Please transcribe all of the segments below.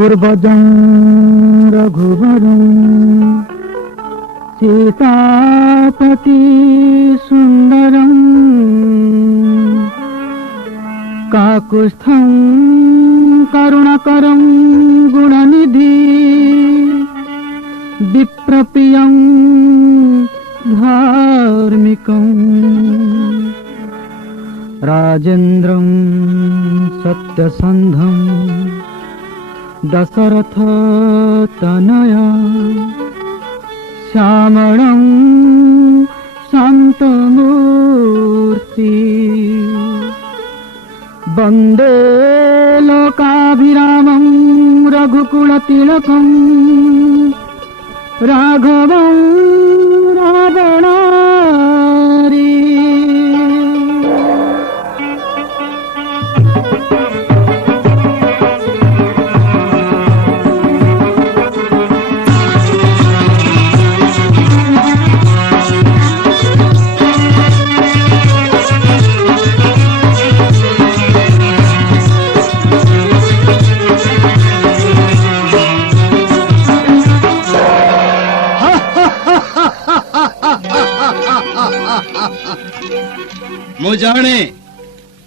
पूर्वजं रघुवरं सीतापति सुंदरं काकुस्थं करुणाकरं गुणनिधि विप्रप्रियं धार्मिकं राजेन्द्रं सत्यसन्धं दशरथ तनया श्यामलं शान्तमूर्ति वन्दे लोकाभिरामं रघुकुलतिलकं राघवं रावणारी।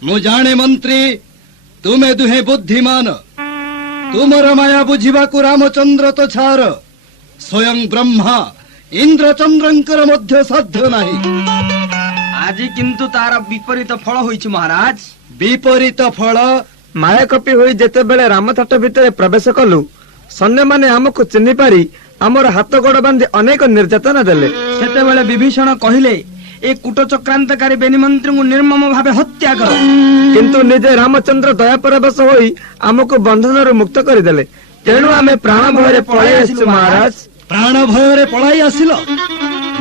मुजाणे मंत्री तुम्हें दुहे बुद्धिमान तुमर माया बुझिबा को रामचंद्र तो छार स्वयं ब्रह्मा इंद्रचंद्रंकर मध्य साध्य नाही। आज किंतु तार विपरीत फल होइछि महाराज। विपरीत फल माया कपि होई जेते बेले रामतट भितर प्रवेश कलु सैन्य माने हमकु चिन्हि पारी हमर हाथ गोड़ बांधि अनेक निर्यातना देले। सेते बेले विभीषण कहिले ए कूट चक्रांतकारी बेनी मंत्री को निर्मम भावे हत्या कर, किंतु निजे रामचंद्र दया परवश होई हमकु बंधन मुक्त करदेले। तेणु आमे प्राण भय पळाई आसिलु महाराज। प्राण भय पळाई आसिलो?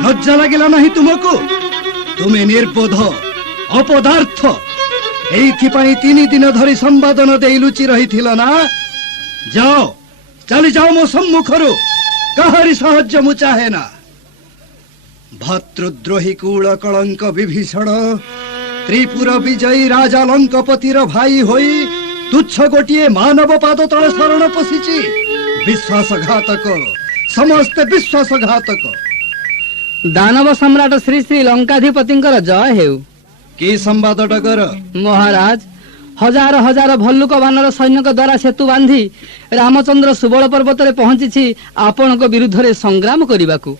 लज्जा लागिला नाही तुमको? तुमे निर्बोध अपदार्थ एइथि पई 3 दिन धरि संवादन देई लुचि रहिथिल ना। जाओ चली जाओ मो सम्मुखरु, काहरी साहाय्य मु चाहे ना। भद्रद्रोही कूल कलंक विभीषण त्रिपुर विजयी राजा लंकपतिर भाई होई तुच्छ गोटिए मानव पाद तले शरण पशिची। विश्वासघातक समस्त विश्वासघातक। दानव सम्राट श्री श्री लंकाधिपतिंकर जय हेउ। की संवाद डगर महाराज? हजार हजार भल्लुक बानर सैनिक द्वारा सेतु बांधी रामचंद्र सुबल पर्वत रे पहुंची आपण को विरुद्ध रे संग्राम करिबाकू।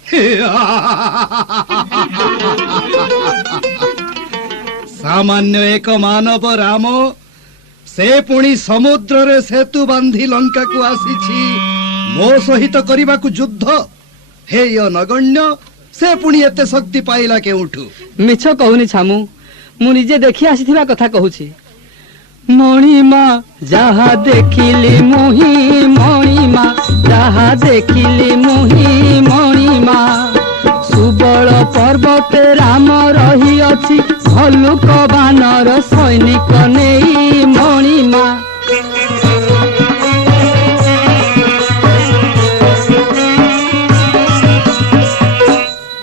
सामान्य एक मानव राम से पुणी समुद्र रे सेतु बांधी लंका को आसीछि मो सहित करिबाकू युद्ध। हे नगण्य से पुणी एते शक्ति पाइला केउठू? मिछ कहूनी छामू, मु निजे देखि आसीथिबा कथा कहूछि। मणिमा जहा देखिली मुही मणिमा जहा देखिली मुही मणिमा सुबल पर्वते राम रही अछि भल्लुक बानर सैनिक नेई मणिमा।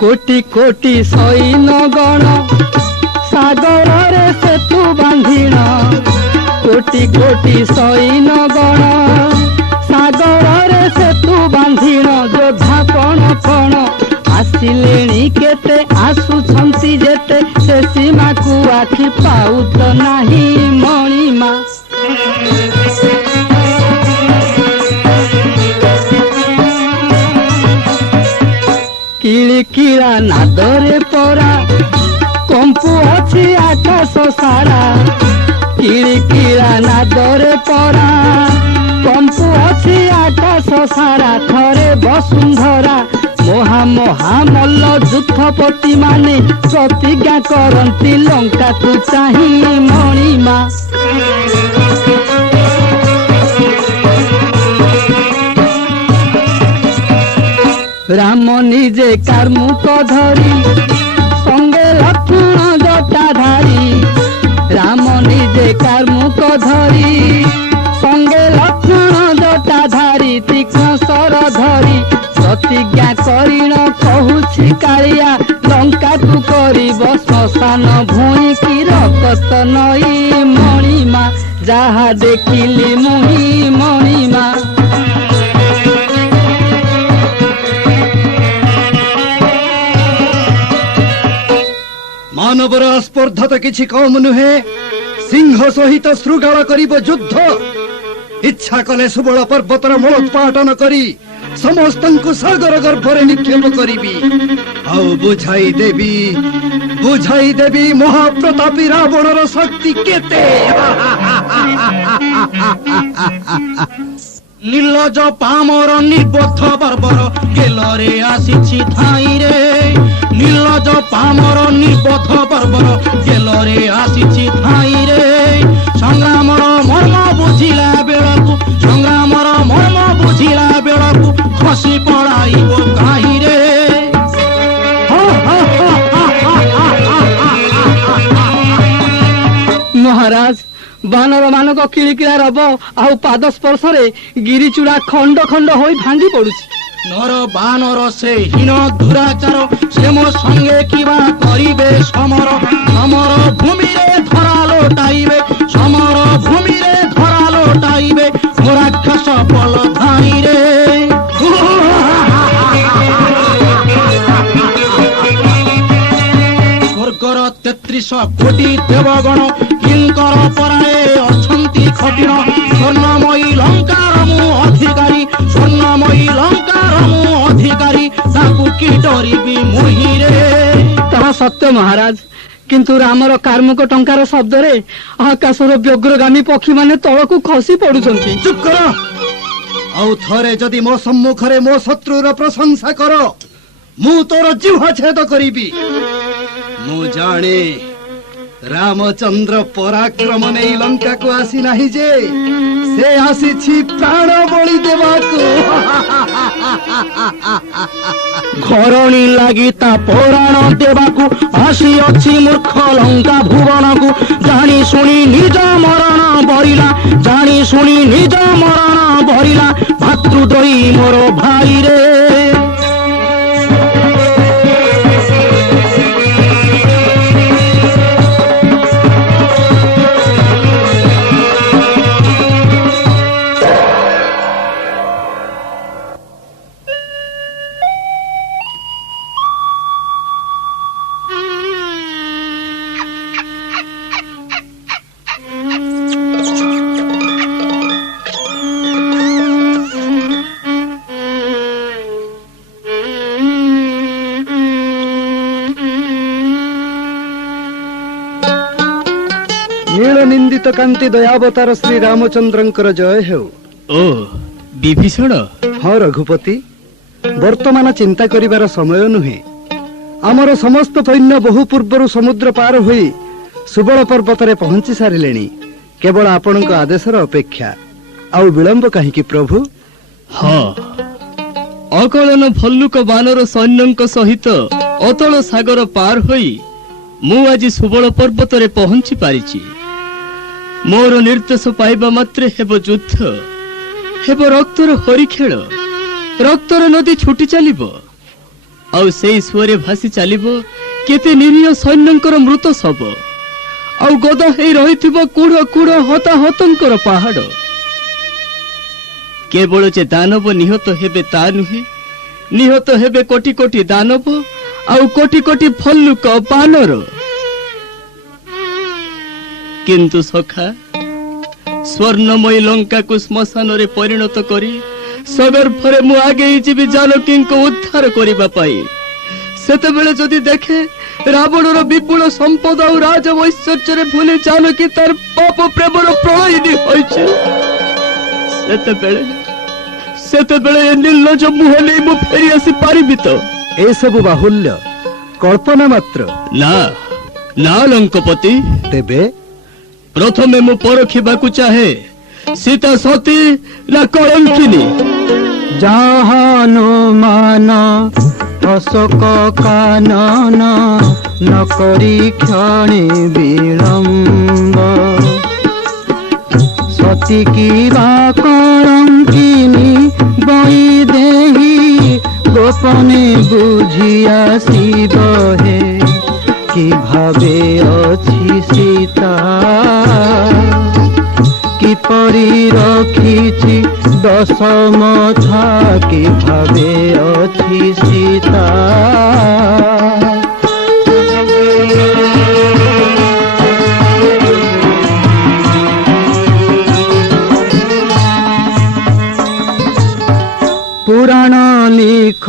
कोटि कोटि सैन्य गण सागर रे सेतु बांधिण कोटि कोटि सैन्य गण सागर रे सेतु बांधिण योद्धा कण कण आसिलेणी केते आसुछंती जेते से सीमा को आखि पाउत नाही मणिमा। किली किला नादरे परा कंपु अछि आकाश सारा। किली किला नादरे परा कंपु अछि आकाश सारा। थरे वसुंधरा महा महा मल्ल युद्धपति माने प्रतिज्ञा करंती लंका तू चाहि मणिमा। राम निजे कार्मुक धरी संगे लक्ष्मण जटाधारी। राम निजे कार्मुक धरी संगे लक्ष्मण जटाधारी। तीक्ष्ण सर धरी प्रतिज्ञा करिण कहुछि कालिया लंका तू करिब श्मशान भूमि की रक्त नई मणिमा। जहा देखिली मुही मणिमा। दानवर स्पर्धा तो किछि कम नुहे सिंह सहित श्रृगाल करिब युद्ध इच्छा कले सुबल पर्वतर मूलोत्पाटन करी समस्तंकु सागर गर्भरे निक्षेप करिबी आउ बुझाई देवी महाप्रतापी रावणर शक्ति केते नीलज पामर निबद्ध बर्बर गेलरे आसीछि ठाई रे नीलज पामर निबद्ध बर्बर गेलरे आसीछि ठाई रे संग्रामर मर्म बुझिला बेळकु संग्रामर मर्म बुझिला बेळकु खसी पड़ाइबो काहि रे महाराज बानर मानक किलिकिला रब आउ पाद स्पर्श गिरिचूड़ा खंड खंड होई भांगी पड़ुछि नर बानर से हीन दुराचार से मो संगे किबा करिबे समर समर भूमि रे धरा लोटाइबे समर भूमि रे धरा लोटाइबे राक्षस पल धाई रे स्वर्गर 33 कोटी देवगण किंकर पराए अछंती खटिन स्वर्णमयी लंकार मु अधिकारी स्वर्णमयी लंकार मु अधिकारी ताकू की डरिबी मुहि रे ताहा सत्य महाराज किंतु रामर कार्मुक टंकार शब्द रे आकाशर व्यग्रगामी पक्षी माने तळकू खसी पडुछंती चुप कर आउ थरे जदि मो सम्मुखरे मो शत्रुर प्रशंसा कर मु तोर जिह्वा छेद करिबी मु जाने रामचंद्र पराक्रम नहीं लंका को आसी नाही जे से आसी प्राण बलि देवाको घरणी लागि ता पौराण देवाकू आसी अछि मूर्ख लंका भुवनकू जानी शुणी निज मरण बरिला जानी शुणी निज मरण बरिला भातृद्रोही मोर भाई रे नील निंदित कांति दयावतार श्री रामचंद्रंकर जय हेउ ओ विभीषण हाँ रघुपति वर्तमान चिंता करिवार समय नुहे आमर समस्त सैन्य बहु पूर्वर समुद्र पार होई सुबल पर्वत रे पहुंची सारिलेनी केवल आपणक आदेशर अपेक्षा आउ विलंब काहीकि प्रभु हाँ अकलन भल्लुक बानर सैन्यଙ୍କ सहित अतल सागर पार होई मु आज सुबल पर्वत रे पहुंची पारिछि मोर निर्देश पाइबा मात्रे हेब युद्ध हेब रक्तर हरि खेल रक्तर नदी छुटी चलिबो आउ सेई सुरे भासी चलिबो केते निरीह सैन्यଙ୍କର मृत शव आउ गदा हेई रहिथिबो कुड़ कुड़ हता हतंकर पहाड़ केवल जे दानव निहत हेबे ता नुहे निहत हेबे कोटि कोटि दानव आउ कोटि कोटि भल्लुक बानर किंतु सखा स्वर्णमयी लंका को श्मशान रे परिणत करी सगर्भरे मु आगे जीवी जानकी को उद्धार करिबा पाई सेते बेले जदि देखे रावणर विपुल संपद और राज ऐश्वर्य रे भूली जानकी तार पाप प्रेमर प्रलयनी होइछे सेते बेले निर्लज मुह नहीं मु फेरी आसी पारिबि तो ए सब बाहुल्य कल्पना मात्र ना ना लंकपति तेबे प्रथमे मु परखिबाकू चाहे सीता सती ना कलंकिनी जहानु मान अशोक कानन न करी क्षणे विलंब सती की बा कलंकिनी बई देही गोपने बुझी आसीब हे कि भावे अछि सीता किपरि रखिछि दशमथा कि भावे अछि सीता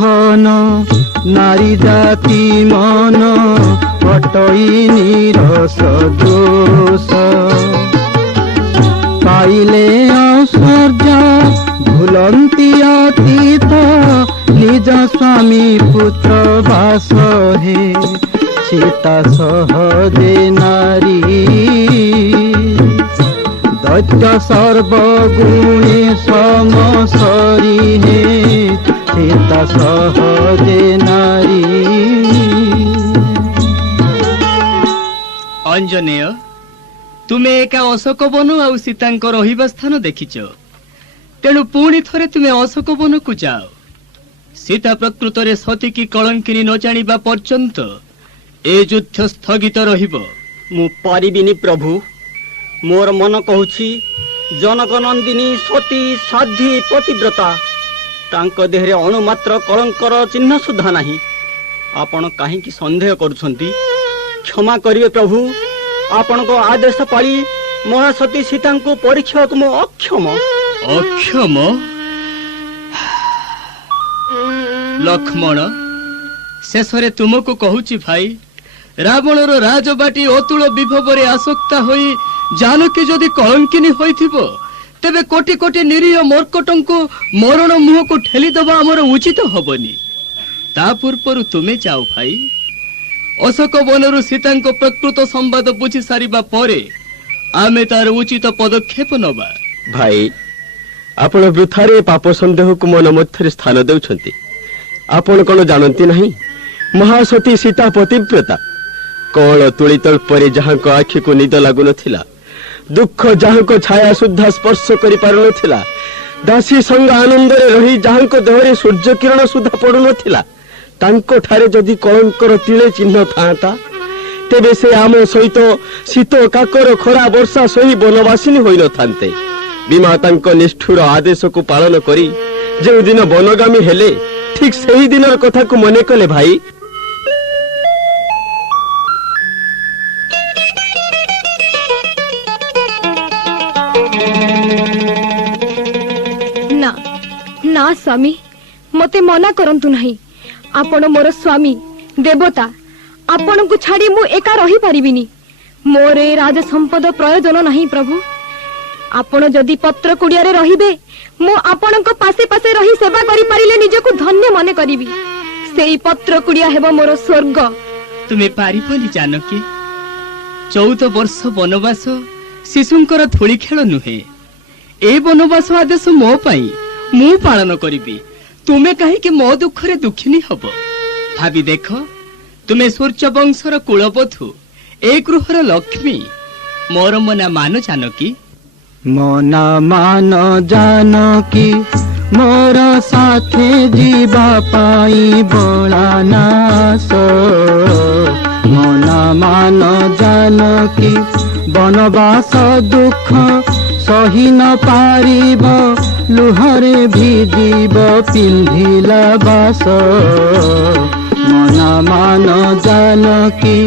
লেখন নারী জাতি মন কটই নিরস দোষ পাইলে ঐশ্বর্য ভুলন্তি অতীত নিজ স্বামী পুত্র বাস হে সীতা সহজে নারী দৈত্য সর্বগুণে সমসরি হে সীতা সহজে নারী। ଅଞ୍ଜନେୟ, ତୁମେ ଏକା ଅଶୋକ ବନ ଆଉ ସୀତାଙ୍କ ରହିବା ସ୍ଥାନ ଦେଖିଛ, ତେଣୁ ପୁଣି ଥରେ ତୁମେ ଅଶୋକ ବନକୁ ଯାଅ। ସୀତା ପ୍ରକୃତରେ ସତୀ କି କଳଙ୍କିନୀ ନ ଜାଣିବା ପର୍ଯ୍ୟନ୍ତ ଏ ଯୁଦ୍ଧ ସ୍ଥଗିତ ରହିବ। ମୁଁ ପାରିବିନି ପ୍ରଭୁ, ମୋର ମନ କହୁଛି ଜନକ ନନ୍ଦିନୀ ସତୀ ସାଧ୍ୱୀ ପତିବ୍ରତା, ତାଙ୍କ ଦେହରେ ଅଣୁମାତ୍ର କଳଙ୍କର ଚିହ୍ନ ସୁଦ୍ଧା ନାହିଁ। ଆପଣ କାହିଁକି ସନ୍ଦେହ କରୁଛନ୍ତି? କ୍ଷମା କରିବେ ପ୍ରଭୁ, ଆପଣଙ୍କ ଆଦେଶ ପାଳି ମହାସତୀ ସୀତାଙ୍କୁ ପରୀକ୍ଷାକୁ ମୁଁ ଅକ୍ଷମ। ଅକ୍ଷମ? ଲକ୍ଷ୍ମଣ, ଶେଷରେ ତୁମକୁ କହୁଛି ଭାଇ, ରାବଣର ରାଜବାଟୀ ଅତୁଳ ବିଭବରେ ଆସକ୍ତା ହୋଇ ଜାନକୀ ଯଦି କଳଙ୍କିନୀ ହୋଇଥିବ, ତେବେ କୋଟି କୋଟି ନିରୀହ ମର୍କଟଙ୍କୁ ମରଣ ମୁହଁକୁ ଠେଲିଦେବା ଆମର ଉଚିତ ହବନି। ତା ପୂର୍ବରୁ ତୁମେ ଯାଅ ଭାଇ। ଅଶୋକ ବନରୁ ସୀତାଙ୍କ ପ୍ରକୃତ ସମ୍ବାଦ ବୁଝି ସାରିବା ପରେ ଆମେ ତାର ଉଚିତ ପଦକ୍ଷେପ ନେବା। ଭାଇ, ଆପଣ ବୃଥାରେ ପାପ ସନ୍ଦେହକୁ ମନ ମଧ୍ୟରେ ସ୍ଥାନ ଦେଉଛନ୍ତି। ଆପଣ କଣ ଜାଣନ୍ତି ନାହିଁ, ମହାସତୀ ସୀତା ପତିବ୍ରତା, କଳ ତୁଳିତଳ୍ପରେ ଯାହାଙ୍କ ଆଖିକୁ ନିଦ ଲାଗୁନଥିଲା, ଦୁଃଖ ଯାହାଙ୍କ ଛାୟା ସୁଦ୍ଧା ସ୍ପର୍ଶ କରିପାରୁନଥିଲା, ଦାସୀ ସଙ୍ଗ ଆନନ୍ଦରେ ରହି ଯାହାଙ୍କ ଦେହରେ ସୂର୍ଯ୍ୟ କିରଣ ସୁଦ୍ଧା ପଡୁନଥିଲା, ତାଙ୍କ ଠାରେ ଯଦି କଳଙ୍କର ତିଳେ ଚିହ୍ନ ଥାଆନ୍ତା, ତେବେ ସେ ଆମ ସହିତ ଶୀତ କାକର ଖରା ବର୍ଷା ସହି ବନବାସିନୀ ହୋଇନଥାନ୍ତେ। ବିମାତାଙ୍କ ନିଷ୍ଠୁର ଆଦେଶକୁ ପାଳନ କରି ଯେଉଁଦିନ ବନଗାମୀ ହେଲେ, ଠିକ୍ ସେହି ଦିନର କଥାକୁ ମନେ କଲେ ଭାଇ। ନା ନା ସ୍ୱାମୀ, ମତେ ମନା କରନ୍ତୁ ନାହିଁ। ଆପଣ ମୋର ସ୍ୱାମୀ, ଦେବତା। ଆପଣଙ୍କୁ ଛାଡି ମୁଁ ଏକା ରହିପାରିବିନି। ମୋର ଏ ରାଜ ସମ୍ପଦ ପ୍ରୟୋଜନ ନାହିଁ ପ୍ରଭୁ। ଆପଣ ଯଦି ପତ୍ର କୁଡ଼ିଆରେ ରହିବେ, ମୁଁ ଆପଣଙ୍କ ପାଶେ ପାଶେ ରହି ସେବା କରିପାରିଲେ ନିଜକୁ ଧନ୍ୟ ମନେ କରିବି। ସେଇ ପତ୍ର କୁଡ଼ିଆ ହେବ ମୋର ସ୍ୱର୍ଗ। ତୁମେ ପାରିବନି ଜାନକୀ। 14 ବର୍ଷ ବନବାସ ଶିଶୁଙ୍କର ଧୂଳି ଖେଳ ନୁହେଁ। ଏ ବନବାସ ଆଦେଶ ମୋ ପାଇଁ, ମୁଁ ପାଳନ କରିବି। ତୁମେ କାହିଁକି ମୋ ଦୁଃଖରେ ଦୁଃଖିନୀ ହବ? ଭାବି ଦେଖ, ତୁମେ ସୂର୍ଯ୍ୟ ବଂଶର କୁଳବଧୂ, ଏ ଗୃହର ଲକ୍ଷ୍ମୀ। ମୋର ମନା ମାନ ଜାନକୀ। ମନା ମାନ ଜାନକୀ, ମୋର ସାଥେ ଯିବା ପାଇଁ ବଳାନାଶ। ମନା ମାନ ଜାନକୀ, ବନବାସ ଦୁଃଖ ସହି ନ ପାରିବ, ଲୁହରେ ଭିଜିବ ପିନ୍ଧିଲା ବାସ। ମନା ମାନ ଜାନକୀ।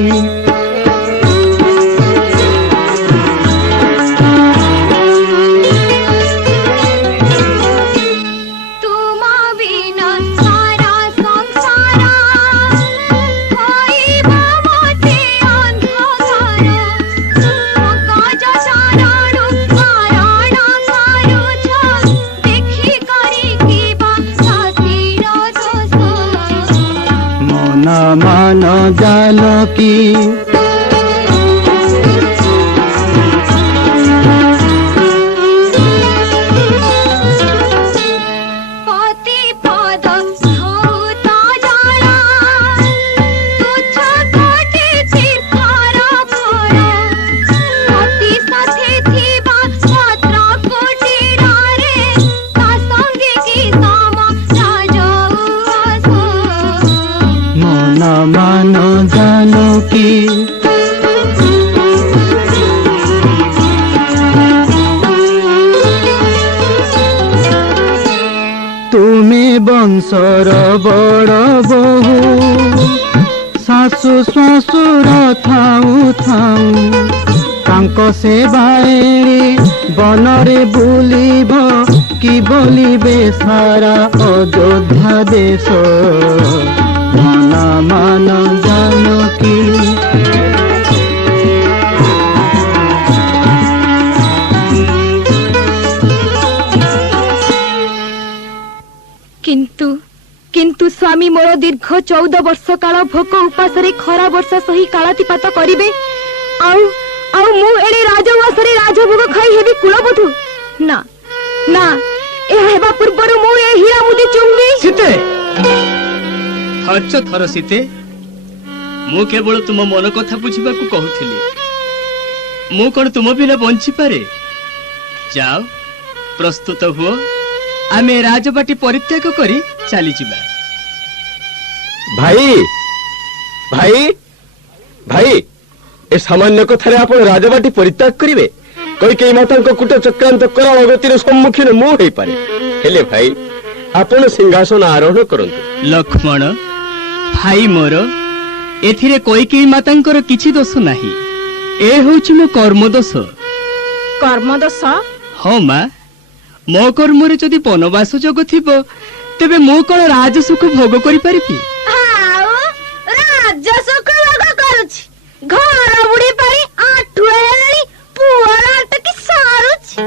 मान जानकी, मान जानकी। तुमे बंशर बड़ बहु, शाशु श्वशुर थाऊ थाऊ, तांको सेवाएरी बनरे बुलिब কি বলিবে সারা অযোধ্যা দেশ মানা মানা জানকী କିନ୍ତୁ କିନ୍ତୁ ସ୍ୱାମୀ ମୋର ଦୀର୍ଘ 14 ବର୍ଷ କାଳ ଭୋକ ଉପାସରେ ଖରା ବର୍ଷା ସହି କାଳାତିପାତ କରିବେ ଆଉ ଆଉ ମୁଁ ଏଣେ ରାଜଉଆସରେ ରାଜଭୋଗ ଖାଇ ହେବି କୁଳବଧୂ ନା ନା ଏହା ହେବା ପୂର୍ବରୁ ମୁଁ ଏ ହୀରା ମୁଦି ଚୁମ୍ବି ସୀତେ ଧୈର୍ଯ୍ୟ ଧର ସୀତେ ମୁଁ କେବଳ ତୁମ ମନ କଥା ବୁଝିବାକୁ କହୁଥିଲି ମୁଁ କଣ ତୁମ ବିନା ବଞ୍ଚିପାରେ ଯାଅ ପ୍ରସ୍ତୁତ ହୁଅ ଆମେ ରାଜବାଟୀ ପରିତ୍ୟାଗ କରି ଚାଲିଯିବା ଭାଇ ଭାଇ ଭାଇ ଏ ସାମାନ୍ୟ କଥାରେ ଆପଣ ରାଜବାଟୀ ପରିତ୍ୟାଗ କରିବେ କୈକେୟୀ ମାତାଙ୍କ କୂଟ ଚକ୍ରାନ୍ତ କରାଳ ଗତିର ସମ୍ମୁଖୀନ ମୁଁ ହେଇପାରେ ହେଲେ ଭାଇ ଆପଣ ସିଂହାସନ ଆରୋହଣ କରନ୍ତୁ ଲକ୍ଷ୍ମଣ ଭାଇ ମୋର ଏଥିରେ କୈକେୟୀ ମାତାଙ୍କର କିଛି ଦୋଷ ନାହିଁ ଏ ହେଉଛି ମୋ କର୍ମ ଦୋଷ କର୍ମଦୋଷ ହଁ ମା ମୋ କର୍ମରେ ଯଦି ବନବାସ ଯୋଗ ଥିବ ତେବେ ମୁଁ କଣ ରାଜସୁଖ ଭୋଗ କରିପାରିବି ଆଉ ରାଜସୁଖ ଭୋଗ କରୁଛି ଘର ବୁଡି ପାରି ଆଠୁଆ ହେଲାଣି ପୁଅ ନାଟକି ସାରୁଛି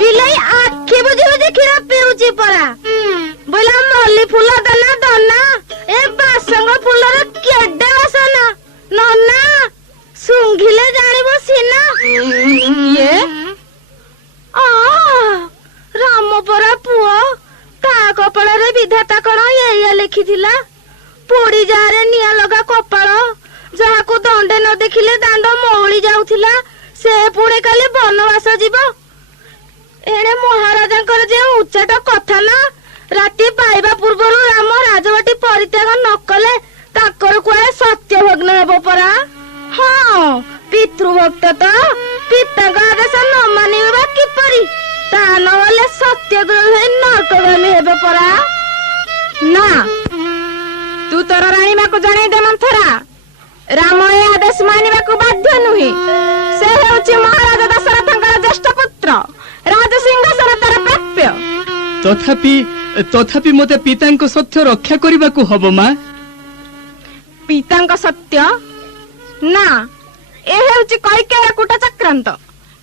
ବିଲେଇ ଆଖି ବୁଝି ବୁଝି କ୍ଷୀର ପିଉଛି ପରା ବୋଲା ମଲ୍ଲି ଫୁଲ ଦାନା ଦନା ଏ ବାସଙ୍ଗ ଫୁଲର କେଡେ ବାସନା ନନା ଶୁଙ୍ଘିଲେ ଜାଣିବ ସିନା ଇଏ ରାମ ପରା ପୁଅ ତା କପାଳରେ ବିଧାତା କଣ ଏଇଆ ଲେଖିଥିଲା ପୋଡି ଯାରେ ନିଆଁ ଲଗା କପାଳ ଯାହାକୁ ଦଣ୍ଡେ ନ ଦେଖିଲେ ଦାଣ୍ଡ ମଉଳି ଯାଉଥିଲା ସେ ପୁଣି କାଲି ବନବାସ ଯିବ ଏଣେ ମହାରାଜାଙ୍କର ଯେ ଉଚ୍ଚାଟ କଥା ନା ରାତି ପାଇବା ପୂର୍ବରୁ ରାମ ରାଜବାଟୀ ପରିତ୍ୟାଗ ନ କଲେ ତାଙ୍କର କୁଆଡେ ସତ୍ୟ ଭଗ୍ନ ହେବ ପରା ହଁ ପିତୃଭକ୍ତ ତ ପିତାଙ୍କ ଆଦେଶ ନ ମାନିବା କିପରି ତା ନହେଲେ ସତ୍ୟଗ୍ରହୀ ନର୍କଗାମୀ ହେବେ ପରା ନା ତୁ ତୋର ରାଣୀମାକୁ ଜଣେଇ ଦେ ମନ୍ଥରା ରାମ ଏ ଆଦେଶ ମାନିବାକୁ ବାଧ୍ୟ ନୁହେଁ ସେ ହେଉଛି ମହାରାଜା ଦଶରଥଙ୍କର ଜ୍ୟେଷ୍ଠ ପୁତ୍ର ରାଜସିଂହାସନ ତାର ପ୍ରାପ୍ୟ ତଥାପି ମୋତେ ପିତାଙ୍କ ସତ୍ୟ ରକ୍ଷା କରିବାକୁ ହବ ମା ପିତାଙ୍କ ସତ୍ୟ ନା ଏ ହେଉଛି କୈକେୟୀର କୂଟ ଚକ୍ରାନ୍ତ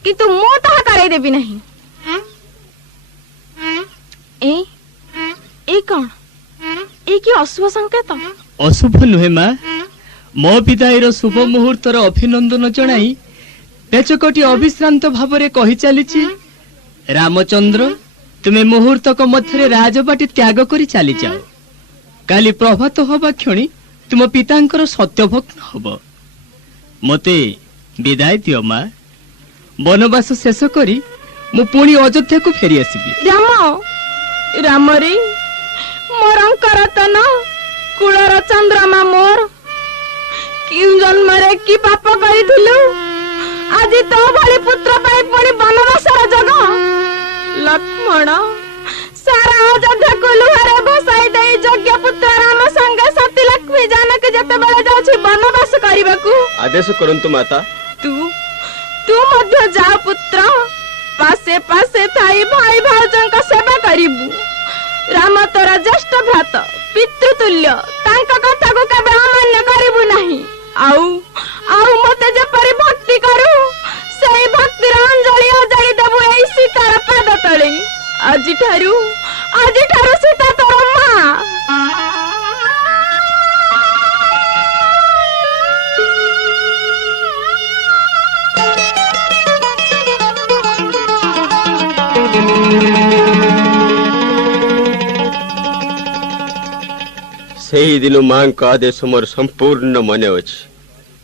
କିନ୍ତୁ ମୁଁ ତାହା କରାଇ ଦେବି ନାହିଁ ଏ କଣ ଏ କି ଅଶୁଭ ସଂକେତ ଅଶୁଭ ନୁହେଁ ମା ମୋ ବିଦାୟର ଶୁଭ ମୁହୂର୍ତ୍ତର ଅଭିନନ୍ଦନ ଜଣାଇ ପେଚକଟି ଅବିଶ୍ରାନ୍ତ ଭାବରେ କହି ଚାଲିଛି ରାମଚନ୍ଦ୍ର ତୁମେ ମୁହୂର୍ତ୍ତକ ମଧ୍ୟରେ ରାଜବାଟୀ ତ୍ୟାଗ କରି ଚାଲିଯାଅ କାଲି ପ୍ରଭାତ ହବା କ୍ଷଣି ତୁମ ପିତାଙ୍କର ସତ୍ୟଭଗ୍ନ ହବ ମୋତେ ବିଦାୟ ଦିଅ ମା ବନବାସ ଶେଷ କରି ମୁଁ ପୁଣି ଅଯୋଧ୍ୟାକୁ ଫେରି ଆସିବି ରାମରେ ମୋରଙ୍କର ତନ କୁଳର ଚନ୍ଦ୍ରମା ମୋର କେଉଁ ଜନ୍ମରେ କି ପାପ କରିଥିଲୁ ଆଜି ତୋ ଭଳି ପୁତ୍ର ପାଇଁ ପୁଣି ବନବାସର ଯୋଗ ଲକ୍ଷ୍ମଣ ସାରା ଅଯୋଧ୍ୟାକୁ ଲୁହରେ ଭସାଇ ଦେଇ ଯୋଗ୍ୟ ପୁତ୍ର ରାମ ସଙ୍ଗେ ସତୀ ଲକ୍ଷ୍ମୀ ଜାନକୀ ଯେତେବେଳେ ଯାଉଛି ବନବାସ କରିବାକୁ ଆଦେଶ କରନ୍ତୁ ମାତା ତୁ ମଧ୍ୟ ଯା ପୁତ୍ର ପାଶେ ପାଶେ ଥାଇ ଭାଇ ଭାଉଜଙ୍କ ସେବା କରିବୁ ରାମ ତୋର ଜ୍ୟେଷ୍ଠ ଭ୍ରାତ ପିତୃତୁଲ୍ୟ ତାଙ୍କ କଥାକୁ କେବେ ଅମାନ୍ୟ କରିବୁ ନାହିଁ ଆଉ ମତେ ଯେପରି ଭକ୍ତି କରୁ ସେଇ ଭକ୍ତିର ଅଞ୍ଜଳି ଅଜାଳି ଦେବୁ ଏଇ ସୀତାର ପାଦ ତଳେ ଆଜିଠାରୁ ସୀତା ତୋର ମା ସେହି ଦିନ ମାଙ୍କ ଆଦେଶ ମୋର ସମ୍ପୂର୍ଣ୍ଣ ମନେ ଅଛି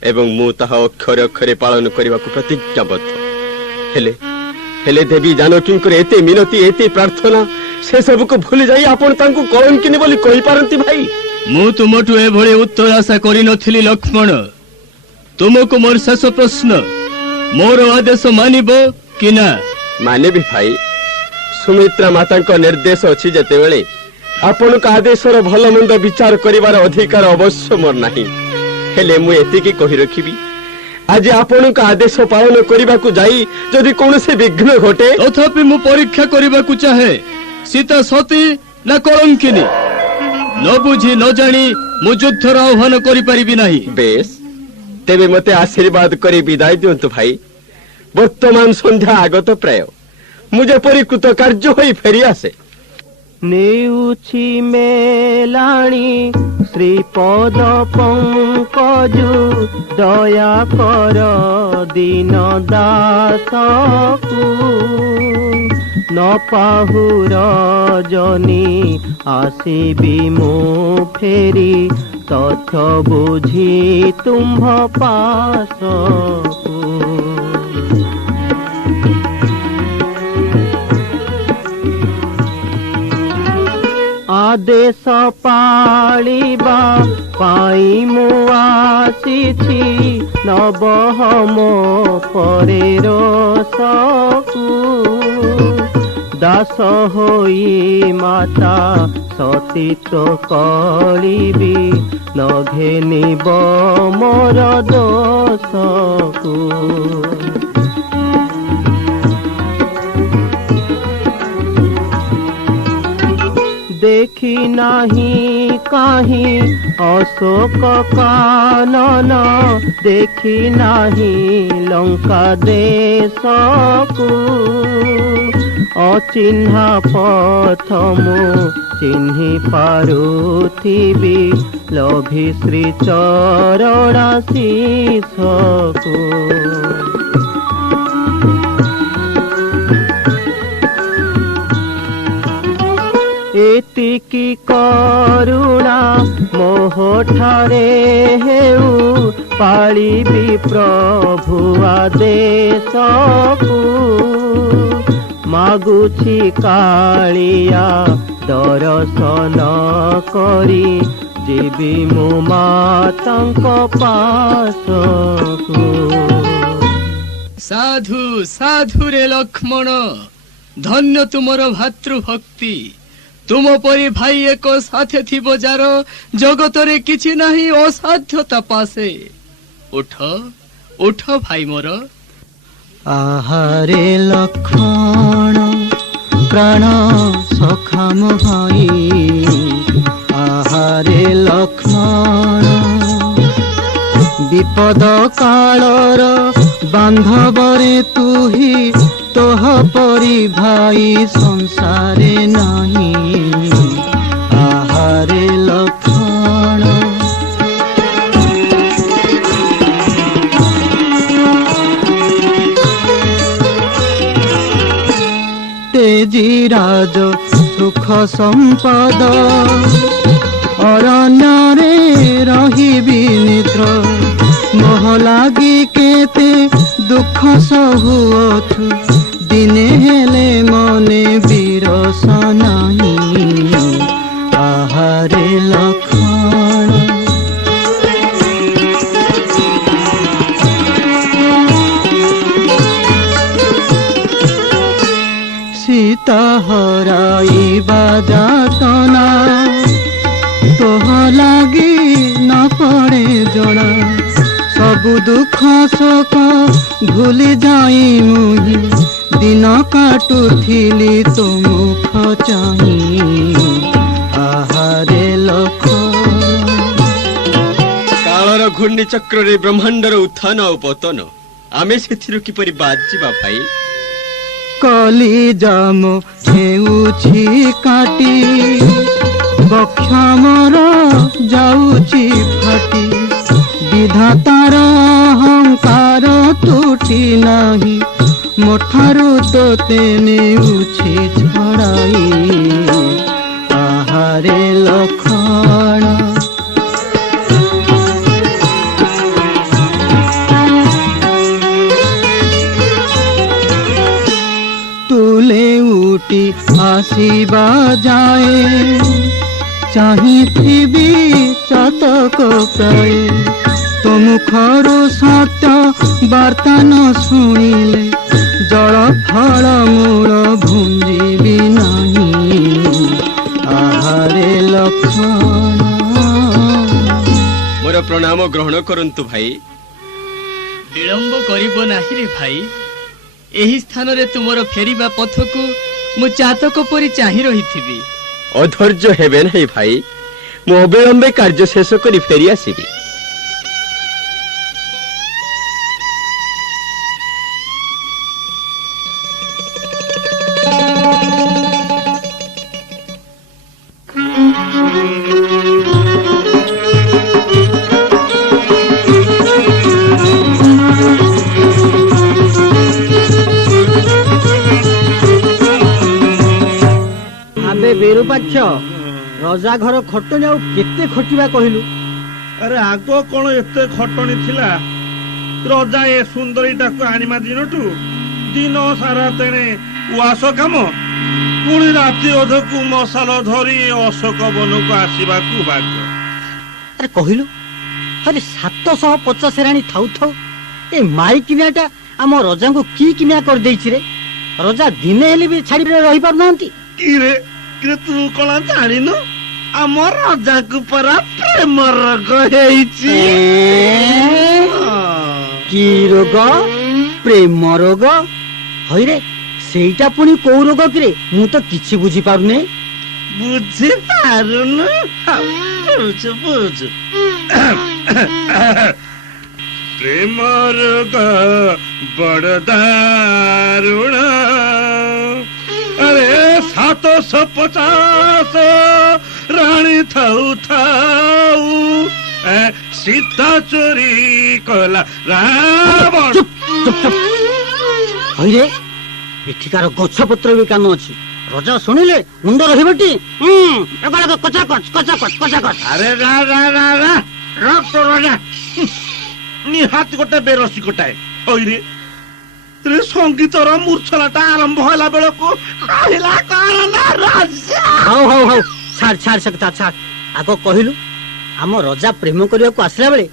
ଏବଂ ମୁଁ ତାହା ଅକ୍ଷରେ ଅକ୍ଷରେ ପାଳନ କରିବାକୁ ପ୍ରତିଜ୍ଞାବଦ୍ଧ ହେଲେ ଦେବୀ ଜାନକୀଙ୍କର ଏତେ ମିନତି ଏତେ ପ୍ରାର୍ଥନା ସେସବୁକୁ ଭୁଲି ଯାଇ ଆପଣ ତାଙ୍କୁ କଳଙ୍କିନୀ ବୋଲି କହିପାରନ୍ତି ଭାଇ ମୁଁ ତୁମଠୁ ଏଭଳି ଉତ୍ତର ଆଶା କରିନଥିଲି ଲକ୍ଷ୍ମଣ ତୁମକୁ ମୋର ଶେଷ ପ୍ରଶ୍ନ ମୋର ଆଦେଶ ମାନିବ କି ନା ମାନିବି ଭାଇ ସୁମିତ୍ରା ମାତାଙ୍କ ନିର୍ଦ୍ଦେଶ ଅଛି ଯେତେବେଳେ ଆପଣଙ୍କ ଆଦେଶର ଭଲ ମନ୍ଦ ବିଚାର କରିବାର ଅଧିକାର ଅବଶ୍ୟ ମୋର ନାହିଁ ହେଲେ ମୁଁ ଏତିକି କହି ରଖିବି ଆଜି ଆପଣଙ୍କ ଆଦେଶ ପାଳନ କରିବାକୁ ଯାଇ ଯଦି କୌଣସି ବିଘ୍ନ ଘଟେ ତଥାପି ମୁଁ ପରୀକ୍ଷା କରିବାକୁ ଚାହେଁ ସୀତା ସତୀ ନା କଳଙ୍କିନୀ। ନ ବୁଝି ନ ଜାଣି ମୁଁ ଯୁଦ୍ଧର ଆହ୍ୱାନ କରିପାରିବି ନାହିଁ। ବେଶ, ତେବେ ମତେ ଆଶୀର୍ବାଦ କରି ବିଦାୟ ଦିଅନ୍ତୁ ଭାଇ। ବର୍ତ୍ତମାନ ସନ୍ଧ୍ୟା ଆଗତ ପ୍ରାୟ। ମୁଁ ଯେପରି କୃତକାର୍ଯ୍ୟ ହୋଇ ଫେରି ଆସେ। ନେଉଛି ମେଲାଣି ଶ୍ରୀପଦ ପଙ୍କଜୁ ଦୟା କର ଦୀନ ଦାସକୁ ନ ପାହୁ ରଜନୀ ଆସିବି ମୁଁ ଫେରି ତଥ ବୁଝି ତୁମ୍ଭ ପାଶକୁ। ଆଦେଶ ପାଳିବା ପାଇଁ ମୁଁ ଆସିଛି ନବହ ମୋ ପରେ ରୋଷକୁ। ଦାସ ହୋଇ ମାତା ସତୀତ୍ୱ କଳିବି ନ ଘେନିବ ମୋର ଦୋଷକୁ। देखी नाही काहीं अशोक कानन देखी नाही लंका देशकु। अचिन्हा पथ मु चिन्हि पारुथिबि लभि श्री चरणाशीषकु। एतिकी करुणा मोह ठारे हेउ पालिबि प्रभु आदेशकु। मागुछि कालिया दर्शन करी जीवि मु मातांक पासकु। साधु साधु रे लक्ष्मण, धन्य तुमर भातृभक्ति। तुम परी भाई एक साथे थिबो जार जगतरे किछि नाही असाध्यता पासे। उठ उठ भाई मोर। आहारे लक्ष्मण प्राण सखाम भाई। आहारे लक्ष्मण विपद कालर बांधवरे तुही तोह परी भाई संसारे नहीं। आहारे लक्ष्मण तेजी राज सुख संपद अरण्य रहिबि निद्र। मोह लागी केते दुख सहुअथु दिने हेले मने बिरस नहीं। आहारे लक्ष्मण सीता हराइबा जातना तोह लागी न पड़े जना। सबु दुख शोक भूली जाई मुही दिन काटुथिली तो मुख चाही। आहारे लक्ष्मण कालर घूर्णी चक्र रे ब्रह्मांडर उत्थान और पतन आमे सेथिरु किपरि बाजिबा भाई। कली जाम हेउछि काटी बक्ष मोर जाउछि फाटी। विधातार अहंकार तुटी नाही मोठारू तोते नेउछि छड़ाई। आहारे लक्ष्मण तुले उठी आसीबा जाए चाहिथिबि चातक प्राय। तुम खरु सत्य वार्ता न शुणिले जल फल मूल भुंजीबि नहीं। आहारे लक्ष्मण मोर प्रणाम ग्रहण करंतु भाई। ବିଳମ୍ବ କରିବ ନାହିଁ ରେ ଭାଇ। ଏହି ସ୍ଥାନରେ ତୁମର ଫେରିବା ପଥକୁ ମୁଁ ଚାତକ ପରି ଚାହିଁ ରହିଥିବି। ଅଧୈର୍ଯ୍ୟ ହେବେ ନାହିଁ ଭାଇ, ମୁଁ ଅବିଳମ୍ବେ କାର୍ଯ୍ୟ ଶେଷ କରି ଫେରି ଆସିବି। ଆବେ ବିରୁପାକ୍ଷ, ରଜା ଘର ଖଟଣି ଆଉ କେତେ ଖଟିବା କହିଲୁ? ଆରେ ଆଗ କଣ ଏତେ ଖଟଣି ଥିଲା? ରଜା ଏ ସୁନ୍ଦରୀଟାକୁ ଆଣିବା ଦିନଠୁ ଦିନ ସାରା ତେଣେ ଉଆସ କାମ, ପୁଣି ରାତି ଅଧକୁ ମଶାଲ ଧରି ଅଶୋକ ବନକୁ ଆସିବାକୁ ବାଧ୍ୟ। ଆରେ କହିଲୁ, ଆରେ 750 ରାଣୀ ଥାଉ ଥାଉ ଏ ମାଇ କିମିଆଟା ଆମ ରଜାଙ୍କୁ କି କିମିଆ କରିଦେଇଛି ରେ? ରଜା ଦିନେ ହେଲେ ବି ଛାଡି ରହିପାରୁନାହାନ୍ତି। କିରେ କିରେ ତୁ କଣ ଜାଣିନୁ? ଆମ ରଜାକୁ ପରା ପ୍ରେମ ରୋଗ ହେଇଛି। କି ରୋଗ? ପ୍ରେମ ରୋଗ? ହଇରେ, ସେଇଟା ପୁଣି କୋଉ ରୋଗ କିରେ? ମୁଁ ତ କିଛି ବୁଝିପାରୁନି। ବୁଝିପାରୁନୁ? ବୁଝୁ ବୁଝୁ। ପ୍ରେମ ରୋଗ ବଡ଼ ଦାରୁଣ। ଆରେ 750 ରାଣୀ ଥାଉ ଥାଉ ସୀତା ଚୋରି କଲା ରାବଣ। ହଇରେ, ଏଠିକାର ଗଛ ପତ୍ର ବି କାନ ଅଛି। ରଜା ଶୁଣିଲେ ମୁଣ୍ଡ ରହିବଟି। ଆରେ ରା ରା ରା ରା ରକ୍ତ ରଜା ନିହାତି ଗୋଟେ ବେରସି ଗୋଟାଏ। ହଇରେ ସଙ୍ଗୀତର ମୂର୍ଚ୍ଛନାଟା ଆରମ୍ଭ ହେଲା ବେଳକୁ କହିଲା କଣ ନା ରାଜା। ହଉ ହଉ ହଉ, ଛାଡ ଛାଡ ସେ କଥା ଛାଡ। ଆଗ କହିଲୁ, ଆମ ରଜା ପ୍ରେମ କରିବାକୁ ଆସିଲା ବେଳେ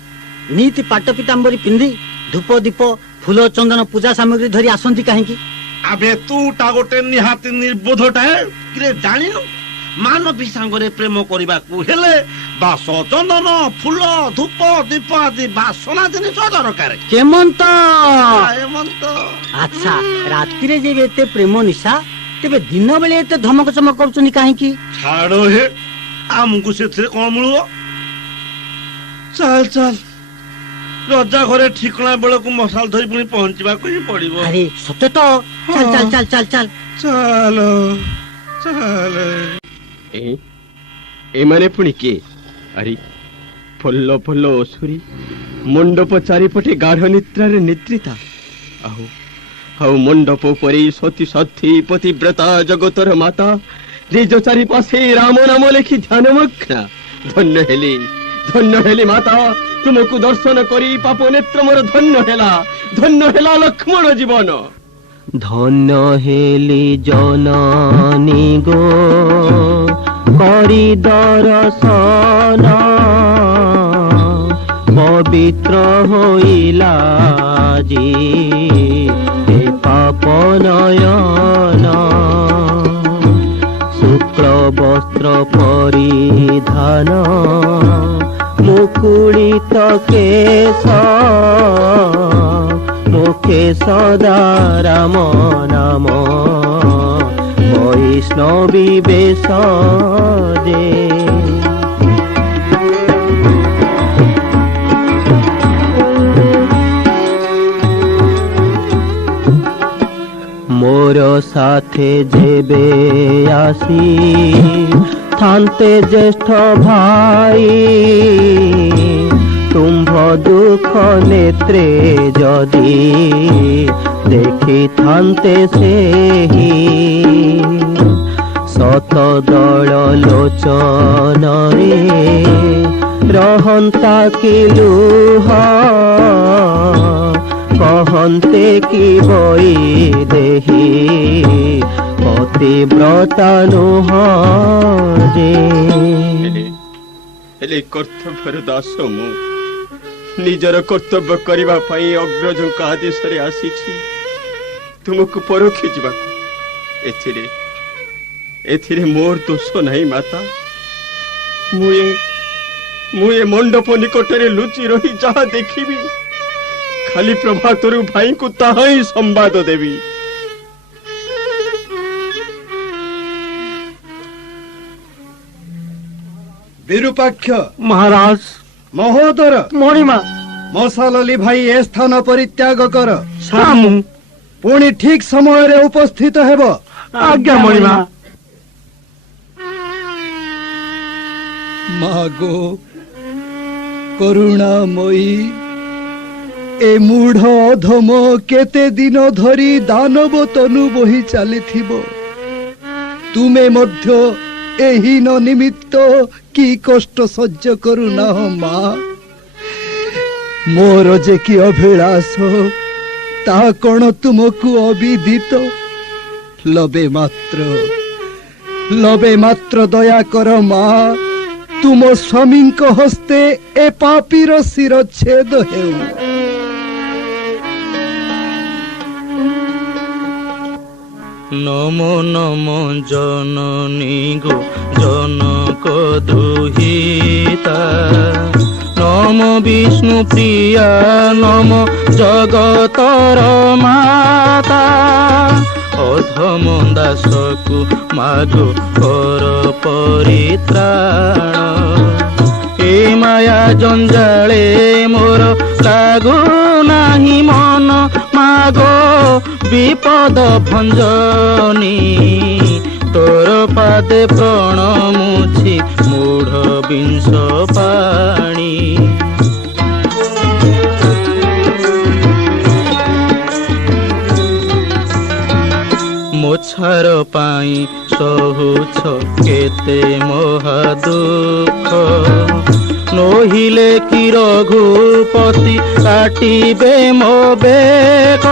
ନିତି ପାଟ ପିତାମ୍ବରୀ ପିନ୍ଧି ଧୂପ ଦୀପ ଫୁଲ ଚନ୍ଦନ ପୂଜା ସାମଗ୍ରୀ ଧରି ଆସନ୍ତି କାହିଁକି? ଆବେ ତୁଟା ଗୋଟେ ନିହାତି ନିର୍ବୋଧଟାଏ କିରେ, ଜାଣିନୁ? ମାନବୀ ସାଙ୍ଗରେ ପ୍ରେମ କରିବାକୁ ହେଲେ ବାସ ଚନ୍ଦନ ଫୁଲ ଧୂପ ଦୀପ ଆଦି ବାସନା ଜିନିଷ ଦରକାର। କେମନ୍ତ? ହେମନ୍ତ ଆଚ୍ଛା, ରାତିରେ ଯେବେ ଏତେ ପ୍ରେମ ନିଶା, ତେବେ ଦିନ ବେଳେ ଏତେ ଧମକ ଚମକ କରୁଛନ୍ତି କାହିଁକି? ଛାଡ ହେ, ଆମକୁ ସେଥିରେ କଣ ମିଳିବ? ଚାଲ ଚାଲ, ରଜା ଘରେ ଠିକଣା ବେଳକୁ ମଶାଲ ଧରି ପୁଣି ପହଞ୍ଚିବାକୁ ହିଁ ପଡିବ। ଆରେ ସତେ ତ? ଚାଲ ଚାଲ ଚାଲ ଚାଲ ଚାଲ ଚାଲ ଚାଲ। ଏମାନେ ପୁଣି କିଏ? ଆରେ ଫଲ ଫଲ ଅସୁରୀ, ମଣ୍ଡପ ଚାରିପଟେ ଗାଢ ନିଦ୍ରାରେ ନିଦ୍ରିତା। ଆଉ ମଣ୍ଡପ ଉପରେ ସତୀ ସତୀ ପତିବ୍ରତା ଜଗତର ମାତା ନିଜ ଚାରିପାଶେ ରାମ ନାମ ଲେଖି ଧ୍ୟାନ ମଗ୍ନା। ଧନ୍ୟ ହେଲି ମାତା, ତୁମକୁ ଦର୍ଶନ କରି ପାପ ନେତ୍ର ମୋର ଧନ୍ୟ ହେଲା ଲକ୍ଷ୍ମଣ ଜୀବନ। ଧନ୍ୟ ହେଲି ଜନନୀ ଗো କରି ଦର୍ଶନ, ପବିତ୍ର ହୋଇଲା ଜି ଏ ପାପ ନୟନ। ଶୁକ୍ଳ ବସ୍ତ୍ର ପରିଧାନ, মুকুলিত কেশ, মুখে সদা রাম নাম, বৈষ্ণবী বেশ দে। মোর সাথে যেবে আসি থানতে জ্যেষ্ঠ ভাই, তুম্ভ দুঃখ নেত্রে যদি দেখি থানতে সেহি, শত দল লোচনরে রহন্তা কি লুহ, কহন্তে কি বই দেহি পতিব্রতা নুহ যে। ହେଲେ କର୍ତ୍ତବ୍ୟର ଦାସ ମୁଁ ନିଜର କର୍ତ୍ତବ୍ୟ କରିବା ପାଇଁ ଅଗ୍ରଜଙ୍କ ଆଦେଶରେ ଆସିଛି ତୁମକୁ ପରଖି ଯିବାକୁ। ଏଥିରେ ମୋର ଦୋଷ ନାହିଁ ମାତା। ମୁଁ ଏ ମଣ୍ଡପ ନିକଟରେ ଲୁଚି ରହି ଯାହା ଦେଖିବି, ଖାଲି ପ୍ରଭାତରୁ ଭାଇଙ୍କୁ ତାହା ହିଁ ସମ୍ବାଦ ଦେବି। ବିରୁପାକ୍ଷ ମହାରାଜ ମହୋଦର ମଣିମା ମଶାଲଲି ଭାଇ ଏ ସ୍ଥାନ ପରିତ୍ୟାଗ କର। ସାମୁ ପୁଣି ଠିକ ସମୟରେ ଉପସ୍ଥିତ ହେବ। ଆଜ୍ଞା ମଣିମା। ମାଗୋ କରୁଣାମୟୀ, ଏ ମୂଢ ଅଧମ କେତେ ଦିନ ଧରି ଦାନବ ତନୁ ବହି ଚାଲିଥିବ। ତୁମେ ମଧ୍ୟ ଏହି ନ ନିମିତ୍ତ କି କଷ୍ଟ ସହ୍ୟ କରୁନାହ ମା। ମୋର ଯେ କି ଅଭିଳାଷ, ତାହା କଣ ତୁମକୁ ଅବିଦିତ? ଲବେ ମାତ୍ର ଦୟା କର ମା। ତୁମ ସ୍ୱାମୀଙ୍କ ହସ୍ତେ ଏ ପାପୀର ଶିରଚ୍ଛେଦ ହେଉ। নমো নমো জননী গো জনক দুহিতা, নমো বিষ্ণু প্রিয়া, নমো জগতর মাতা। অধম দাসকু মাগো কর পরিত্রাণ, এ মায়া জঞ্জালে মোর লাগু নাহি মন। মাগো বিপদ ভঞ্জনী, তোর পাদে প্রণমুছি মূঢ় বিংশ পাণি। মোছার পাই সহুছ কেতে মহা দুঃখ, নহিলে কি রঘুপতি কাটিবে মো বেক।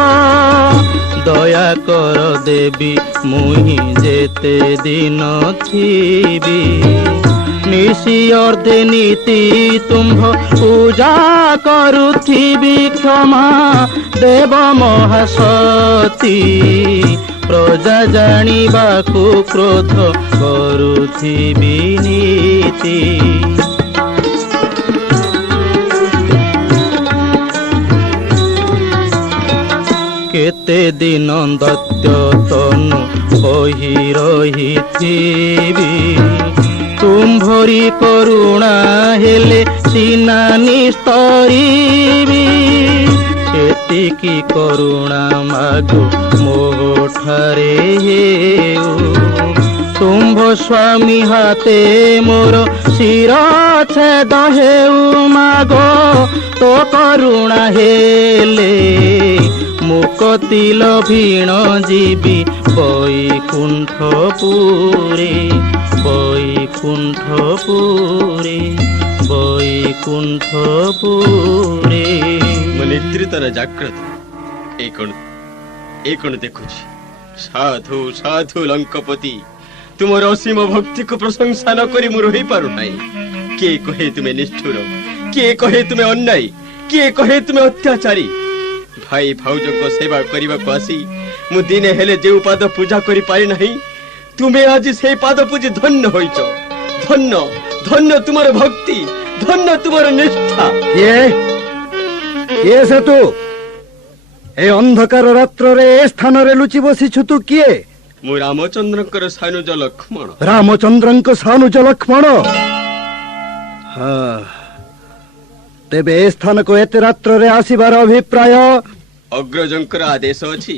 দয়া কর দেবী মুহি যেতে দিন থিবি, নিশি অর্ধে নীতি তুম্ভ পূজা করুথিবি। ক্ষমা দেব মহাসতী, প্রজা জাଣିବାକୁ ক্রোধ করুথিবি নীতি। কেতে দিন দত্য তনু বহি রহিথিবি, তুম্ভরি করুণা হেলে সিনা নিস্তরিবি। এতিকি করুণা মাগো মোঠারে হেউ, তুম্ভ স্বামী হাতে মোর শিরচ্ছেদ হেউ। মাগো তো করুণা হেলে মুকতিল ভিণ জীবি বৈকুণ্ঠপুরে, বৈকুণ্ঠপুরে, বৈকুণ্ঠপুরে। ମୋ ନେତୃତ୍ୱର ଜାଗ୍ରତ ଏ କଣ ଦେଖୁଛି? ସାଧୁ ସାଧୁ ଲଙ୍କପତି, ତୁମର ଅସୀମ ଭକ୍ତିକୁ ପ୍ରଶଂସା ନ କରି ମୁଁ ରହିପାରୁନାହିଁ। କିଏ କହେ ତୁମେ ନିଷ୍ଠୁର, କିଏ କହେ ତୁମେ ଅନ୍ୟାୟୀ, କିଏ କହେ ତୁମେ ଅତ୍ୟାଚାରୀ। ଭାଇ ଭାଉଜଙ୍କ ସେବା କରିବାକୁ ଆସି ମୁଁ ଦିନେ ହେଲେ ଯେଉଁ ପାଦ ପୂଜା କରିପାରି ନାହିଁ, ତୁମେ ଆଜି ସେଇ ପାଦ ପୂଜି ଧନ୍ୟ ହୋଇଛ। ଧନ୍ୟ ଧନ୍ୟ ତୁମର ଭକ୍ତି, ଧନ୍ୟ ତୁମର ନିଷ୍ଠା। କିଏ ସେ ତୁ? ଏ ଅନ୍ଧକାର ରାତ୍ରରେ ଏ ସ୍ଥାନରେ ଲୁଚି ବସିଛୁ ତୁ କିଏ? ମୁଁ ରାମଚନ୍ଦ୍ରଙ୍କର ସାନୁଜ ଲକ୍ଷ୍ମଣ। ରାମଚନ୍ଦ୍ରଙ୍କ ସାନୁଜ ଲକ୍ଷ୍ମଣ? ତେବେ ଏ ସ୍ଥାନକୁ ଏତେ ରାତ୍ରରେ ଆସିବାର ଅଭିପ୍ରାୟ? ଅଗ୍ରଜଙ୍କର ଆଦେଶ ଅଛି,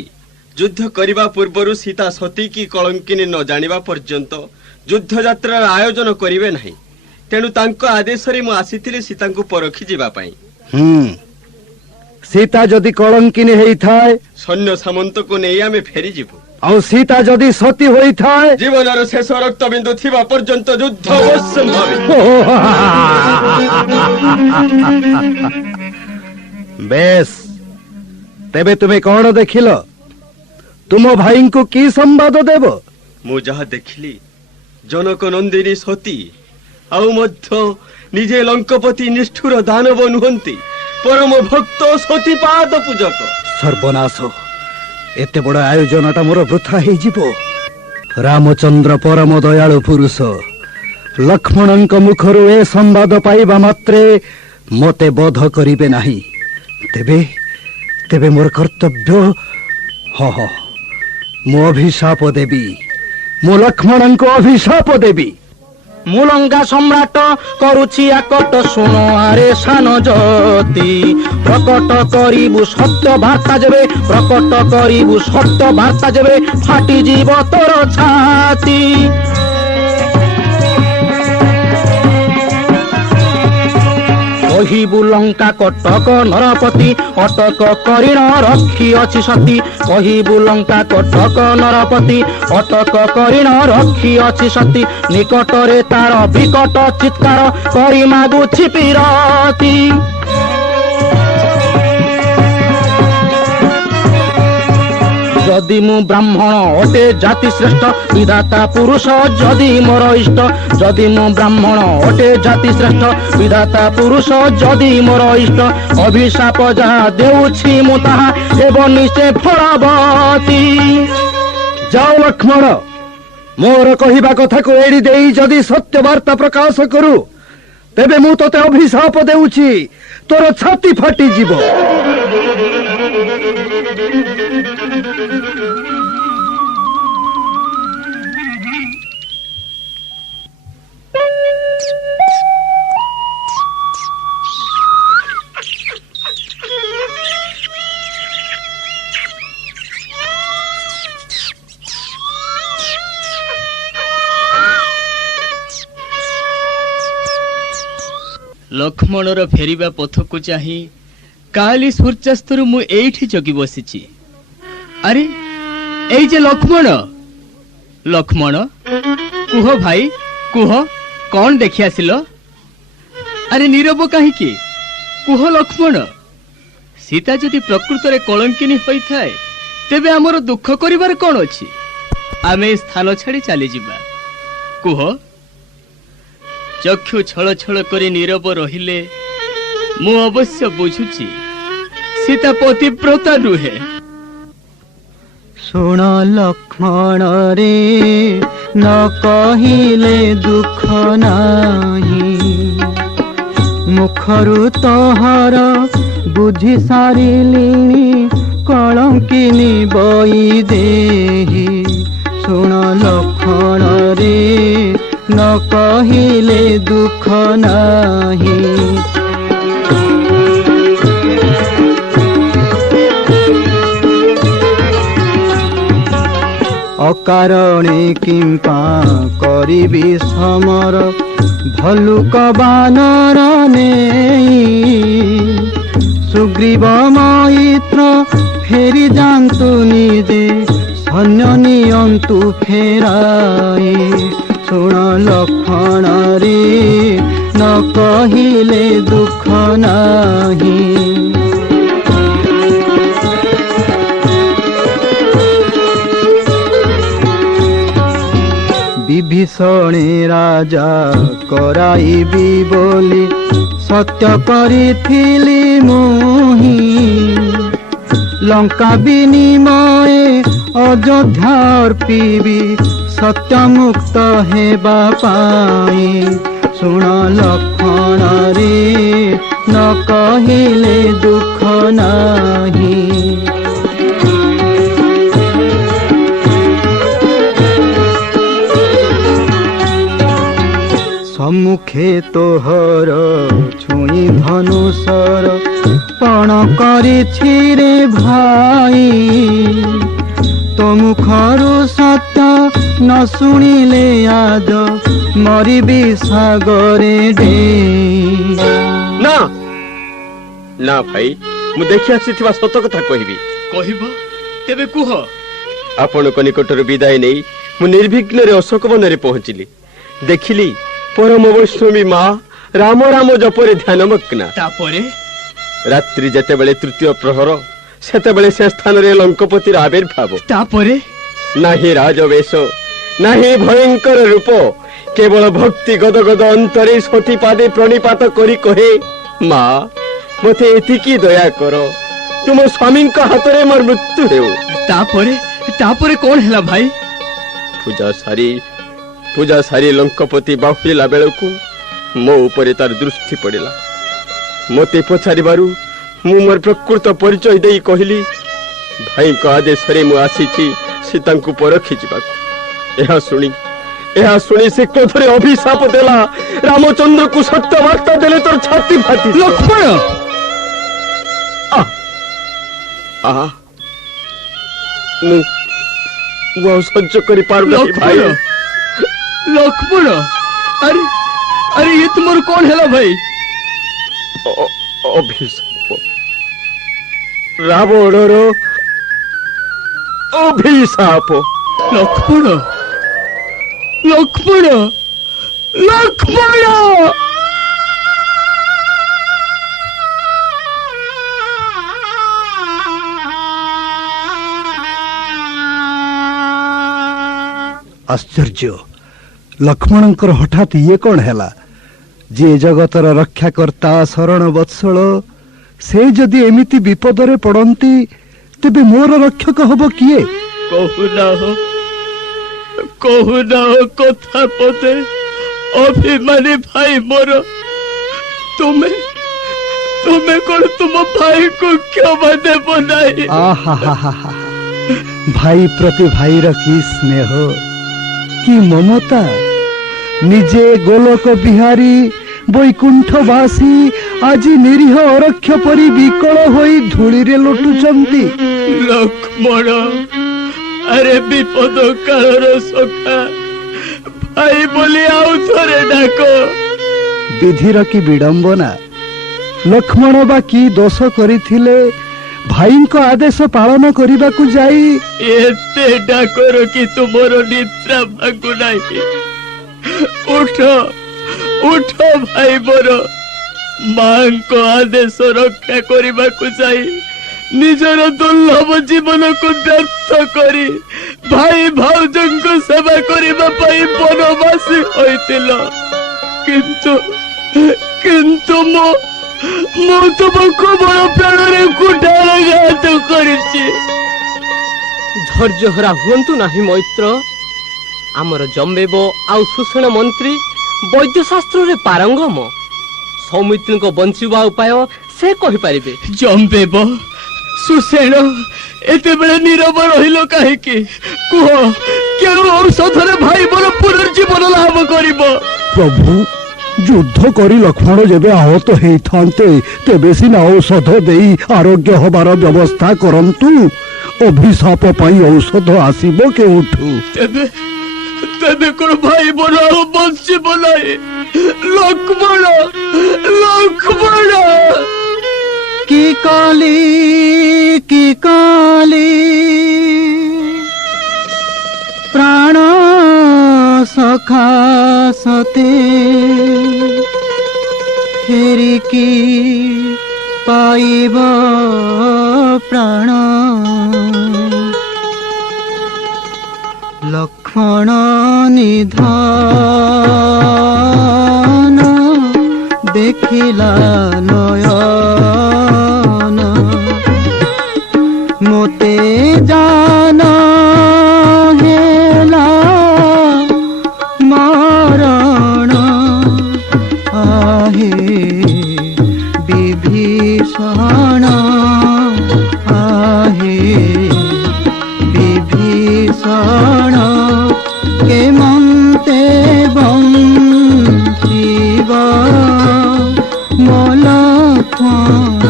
ଯୁଦ୍ଧ କରିବା ପୂର୍ବରୁ ସୀତା ସତୀ କି କଳଙ୍କିନୀ ନ ଜାଣିବା ପର୍ଯ୍ୟନ୍ତ ଯୁଦ୍ଧ ଯାତ୍ରାର ଆୟୋଜନ କରିବେ ନାହିଁ। ତେଣୁ ତାଙ୍କ ଆଦେଶରେ ମୁଁ ଆସିଥିଲି ସୀତାଙ୍କୁ ପରଖି ଯିବା ପାଇଁ। ସୀତା ଯଦି କଳଙ୍କିନୀ ହେଇଥାଏ, ସୈନ୍ୟ ସାମନ୍ତକୁ ନେଇ ଆମେ ଫେରିଯିବୁ। ଆଉ ସୀତା ଯଦି ସତୀ ହୋଇଥାଏ, ଜୀବନର ଶେଷ ରକ୍ତବିନ୍ଦୁ ଥିବା ପର୍ଯ୍ୟନ୍ତ ଯୁଦ୍ଧ ଅସମ୍ଭବ। ବେଶ, ତେବେ ତୁମେ କଣ ଦେଖିଲ? ତୁମ ଭାଇଙ୍କୁ କି ସମ୍ବାଦ ଦେବ? ମୁଁ ଯାହା ଦେଖିଲି, ଜନକ ନନ୍ଦିନୀ ସତୀ ଆଉ ମଧ୍ୟ ନିଜେ ଲଙ୍କପତି ନିଷ୍ଠୁର ଦାନବ ନୁହନ୍ତି, ପରମ ଭକ୍ତ ସତୀପାଦ ପୂଜକ। ସର୍ବନାଶ! ଏତେ ବଡ ଆୟୋଜନଟା ମୋର ବୃଥା ହେଇଯିବ। ରାମଚନ୍ଦ୍ର ପରମ ଦୟାଳୁ ପୁରୁଷ, ଲକ୍ଷ୍ମଣଙ୍କ ମୁଖରୁ ଏ ସମ୍ବାଦ ପାଇବା ମାତ୍ରେ ମତେ ବଧ କରିବେ ନାହିଁ। ତେବେ ତେବେ ମୋର କର୍ତ୍ତବ୍ୟ ହଁ ମୁଁ ଅଭିଶାପ ଦେବି, ମୁଁ ଲକ୍ଷ୍ମଣଙ୍କୁ ଅଭିଶାପ ଦେବି। ମୁଲଙ୍ଗା ସମ୍ରାଟ କରୁଛି ଆକଟ ଶୁଣ ଆରେ ସାନ ଜ୍ୟୋତି ପ୍ରକଟ କରିବୁ ସତ୍ୟ ବାର୍ତ୍ତା ଯେବେ ପ୍ରକଟ କରିବୁ ସତ୍ୟ ବାର୍ତ୍ତା ଯେବେ ଫାଟିଯିବ ତୋର ଛାତି। କହିବୁ ଲଙ୍କା କଟକ ନରପତି ଅଟକ କରିଣ ରକ୍ଷୀ ଅଛି ସତୀ। କହିବୁ ଲଙ୍କା କଟକ ନରପତି ଅଟକ କରିଣ ରକ୍ଷୀ ଅଛି ସତୀ। ନିକଟରେ ତାର ବିକଟ ଚିତ୍କାର କରି ମାଗୁଛି ପିରତି। ଯଦି ମୁଁ ବ୍ରାହ୍ମଣ ଅଟେ ଜାତି ଶ୍ରେଷ୍ଠ ବିଧାତା ପୁରୁଷ ଯଦି ମୋର ଇଷ୍ଟ। ଯଦି ମୁଁ ବ୍ରାହ୍ମଣ ଅଟେ ଜାତି ଶ୍ରେଷ୍ଠ ବିଧାତା ପୁରୁଷ ଯଦି ମୋର ଇଷ୍ଟ। ଅଭିଶାପ ଯାହା ଦେଉଛି ମୁଁ ତାହା ହେବ ନିଶ୍ଚୟ ଫଳବତୀ। ଯାଅ ଲକ୍ଷ୍ମଣ, ମୋର କହିବା କଥାକୁ ଏଡି ଦେଇ ଯଦି ସତ୍ୟ ବାର୍ତ୍ତା ପ୍ରକାଶ କରୁ ତେବେ ମୁଁ ତୋତେ ଅଭିଶାପ ଦେଉଛି, ତୋର ଛାତି ଫାଟିଯିବ। ଲକ୍ଷ୍ମଣର ଫେରିବା ପଥକୁ ଚାହିଁ କାଲି ସୂର୍ଯ୍ୟାସ୍ତରୁ ମୁଁ ଏଇଠି ଜଗି ବସିଛି। ଆରେ ଏଇ ଯେ ଲକ୍ଷ୍ମଣ। ଲକ୍ଷ୍ମଣ କୁହ ଭାଇ କୁହ, କଣ ଦେଖି ଆସିଲ? ଆରେ ନୀରବ କାହିଁକି? କୁହ ଲକ୍ଷ୍ମଣ। ସୀତା ଯଦି ପ୍ରକୃତରେ କଳଙ୍କିନୀ ହୋଇଥାଏ ତେବେ ଆମର ଦୁଃଖ କରିବାର କଣ ଅଛି? ଆମେ ଏ ସ୍ଥାନ ଛାଡ଼ି ଚାଲିଯିବା। କୁହ। ଚକ୍ଷୁ ଛଳ ଛଳ କରି ନୀରବ ରହିଲେ ମୁଁ ଅବଶ୍ୟ ବୁଝୁଛି ସୀତା ପତିବ୍ରତା ନୁହେଁ। ଶୁଣ ଲକ୍ଷ୍ମଣ ରେ ନ କହିଲେ ଦୁଃଖ ନାହିଁ। ମୁଖରୁ ତୋହର ବୁଝି ସାରିଲିଣି କଳଙ୍କିନୀ ବୈଦେହୀ। ଶୁଣ ଲକ୍ଷ୍ମଣ ରେ ନ କହିଲେ ଦୁଃଖ ନାହିଁ। ଅକାରଣେ କିମ୍ପା କରିବି ସମର ଭଲ୍ଲୁକ ବାନର ନେଇ। ସୁଗ୍ରୀବ ମୈତ୍ର ଫେରି ଯାଆନ୍ତୁ ନିଜେ ସୈନ୍ୟ ନିଅନ୍ତୁ ଫେରାଇ। ଶୁଣ ଲକ୍ଷ୍ମଣ ରେ ନ କହିଲେ ଦୁଃଖ ନାହିଁ। ବିଭୀଷଣେ ରାଜା କରାଇବି ବୋଲି ସତ୍ୟ କରିଥିଲି ମୁହିଁ। ଲଙ୍କା ବିନିମୟେ ଅଯୋଧ୍ୟା ଅର୍ପିବି ସତ୍ୟ ମୁକ୍ତ ହେବା ପାଇଁ। ଶୁଣ ଲକ୍ଷ୍ମଣ ରେ ନ କହିଲେ ଦୁଃଖ ନାହିଁ। ସମ୍ମୁଖେ ତୋହର ଛୁଇଁ ଧନୁଷର ପଣ କରିଛି ରେ ଭାଇ। ତୋ ମୁଖରୁ ସତ୍ୟ ନ ଶୁଣିଲେ ଆଜ ମରିବି ସାଗରେ ଡେଇଁ। ନା ନା ଭାଇ, ମୁଁ ଦେଖି ଆସିଥିବା ସତ କଥା କହିବି। କହିବ ତେବେ କୁହ। ଆପଣଙ୍କ ନିକଟରୁ ବିଦାୟ ନେଇ ମୁଁ ନିର୍ବିଘ୍ନରେ ଅଶୋକ ବନରେ ପହଞ୍ଚିଲି। ଦେଖିଲି ପରମ ବୈଷ୍ଣବୀ ମା ରାମ ରାମ ଜପରେ ଧ୍ୟାନମଗ୍ନା। ତାପରେ ରାତ୍ରି ଯେତେବେଳେ ତୃତୀୟ ପ୍ରହର ସେତେବେଳେ ସେ ସ୍ଥାନରେ ଲଙ୍କପତିର ଆବିର୍ଭାବ। ତାପରେ ନାହିଁ ରାଜବେଶ, ନାହିଁ ଭୟଙ୍କର ରୂପ, କେବଳ ଭକ୍ତି ଗଦ ଗଦ ଅନ୍ତରେ ସତୀ ପାଦେ ପ୍ରଣିପାତ କରି କହେ, ମା ମତେ ଏତିକି ଦୟା କର, ତୁମ ସ୍ୱାମୀଙ୍କ ହାତରେ ମୋର ମୃତ୍ୟୁ ହେଉ। ତାପରେ କଣ ହେଲା ଭାଇ? ପୂଜା ସାରି ଲଙ୍କପତି ବାହୁଳିଲା ବେଳକୁ ମୋ ଉପରେ ତାର ଦୃଷ୍ଟି ପଡିଲା। ମତେ ପଚାରିବାରୁ ମୁଁ ମୋର ପ୍ରକୃତ ପରିଚୟ ଦେଇ କହିଲି ଭାଇଙ୍କ ଆଦେଶରେ ମୁଁ ଆସିଛି ସୀତାଙ୍କୁ ପରଖି ଯିବାକୁ। ଏହା ଶୁଣି ସେ କ୍ରୋଧରେ ଅଭିଶାପ ଦେଲା। ରାମଚନ୍ଦ୍ରକୁ ସତ୍ୟ ବାର୍ତ୍ତା ଦେଲେ ତୋର ଛାତି ଫାଟି। ଲକ୍ଷ୍ମଣ ମୁଁ ଆଉ ସହ୍ୟ କରିପାରୁନାହିଁ ଭାଇ। ଲକ୍ଷ୍ମଣ ଆରେ ଆରେ ଇଏ ତୁମର କଣ ହେଲା ଭାଇ? ଅଭିଶାପ, ରାବଣର ଅଭିଶାପ। ଲକ୍ଷ୍ମଣ ଲକ୍ଷ୍ମଣ ଲକ୍ଷ୍ମଣ ଆଶ୍ଚର୍ଯ୍ୟ, ଲକ୍ଷ୍ମଣଙ୍କର ହଠାତ୍ ଇଏ କଣ ହେଲା? ଯିଏ ଜଗତର ରକ୍ଷାକର୍ତ୍ତା ଶରଣ ବତ୍ସଳ, ସେ ଯଦି ଏମିତି ବିପଦରେ ପଡନ୍ତି ତେବେ ମୋର ରକ୍ଷକ ହବ କିଏ? କହୁନାହ କଥା ପଦେ ଅଭିମାନୀ ଭାଇ ମୋର। ତୁମେ କଣ ତୁମ ଭାଇକୁ କ୍ଷମା ଦେବ ନାହିଁ? ଭାଇ ପ୍ରତି ଭାଇର କି ସ୍ନେହ, କି ମମତା! ନିଜେ ଗୋଲକ ବିହାରୀ ବୈକୁଣ୍ଠବାସୀ ଆଜି ନିରୀହ ଅରକ୍ଷ ପରି ବିକଳ ହୋଇ ଧୂଳିରେ ଲୋଟୁଛନ୍ତି। ଲକ୍ଷ୍ମଣ ଆରେ ବିପଦ କାଳର ସଖା ଭାଇ ବୋଲି ଆଉ ଥରେ ଡାକ। ବିଧିର କି ବିଡମ୍ବନା! ଲକ୍ଷ୍ମଣ ବା କି ଦୋଷ କରିଥିଲେ ଭାଇଙ୍କ ଆଦେଶ ପାଳନ କରିବାକୁ ଯାଇ? ଏତେ ଡାକର କି ତୁମର ନିଦ୍ରା ଭାଙ୍ଗୁନାହିଁ। ଉଠ ଭାଇ ମୋର। ମାଙ୍କ ଆଦେଶ ରକ୍ଷା କରିବାକୁ ଯାଇ ନିଜର ଦୁର୍ଲଭ ଜୀବନକୁ ବ୍ୟର୍ଥ କରି ଭାଇ ଭାଉଜଙ୍କ ସେବା କରିବା ପାଇଁ ବନବାସୀ ହୋଇଥିଲ। କିନ୍ତୁ ମୁଁ ତୁମକୁ ବଡ଼ ପ୍ରାଣରେ କୁଠାରଘାତ କରିଛି। ଧୈର୍ଯ୍ୟହରା ହୁଅନ୍ତୁ ନାହିଁ ମୈତ୍ର। ଆମର ଜମ୍ବେବ ଆଉ ସୁଷେଣ ମନ୍ତ୍ରୀ ବୈଦ୍ୟଶାସ୍ତ୍ରରେ ପାରଙ୍ଗମ। ସୌମିତ୍ରୀଙ୍କ ବଞ୍ଚିବା ଉପାୟ ସେ କହିପାରିବେ। ଜମ୍ବେବ ସୁଷେଣ ଏତେବେଳେ ନୀରବ ରହିଲ କାହିଁକି? କୁହ, କେଉଁ ଔଷଧରେ ଭାଇ ମୋର ପୁନର୍ଜୀବନ ଲାଭ କରିବ? ପ୍ରଭୁ, ଯୁଦ୍ଧ କରି ଲକ୍ଷ୍ମଣ ଯେବେ ଆହତ ହେଇଥାନ୍ତେ ତେବେ ସିନା ଔଷଧ ଦେଇ ଆରୋଗ୍ୟ ହବାର ବ୍ୟବସ୍ଥା କରନ୍ତୁ। ଅଭିଶାପ ପାଇଁ ଔଷଧ ଆସିବ କେଉଁଠୁ? ତେବେ କଣ ଭାଇ ମୋର ଆଉ ବଞ୍ଚିବ ନାହିଁ? ଲକ୍ଷ୍ମଣ କି କାଲି ପ୍ରାଣ ସଖା ସତେ ଫେରିକି ପାଇବ ପ୍ରାଣ। ଲକ୍ଷ୍ମଣ ନିଧନ ଦେଖିଲା ନୟନ, ମୋତେ ଜାନ ହେଲା ମରଣ। आहे विभीषण आहे विभीषण के मन्ते बंचिब मोलक्षण।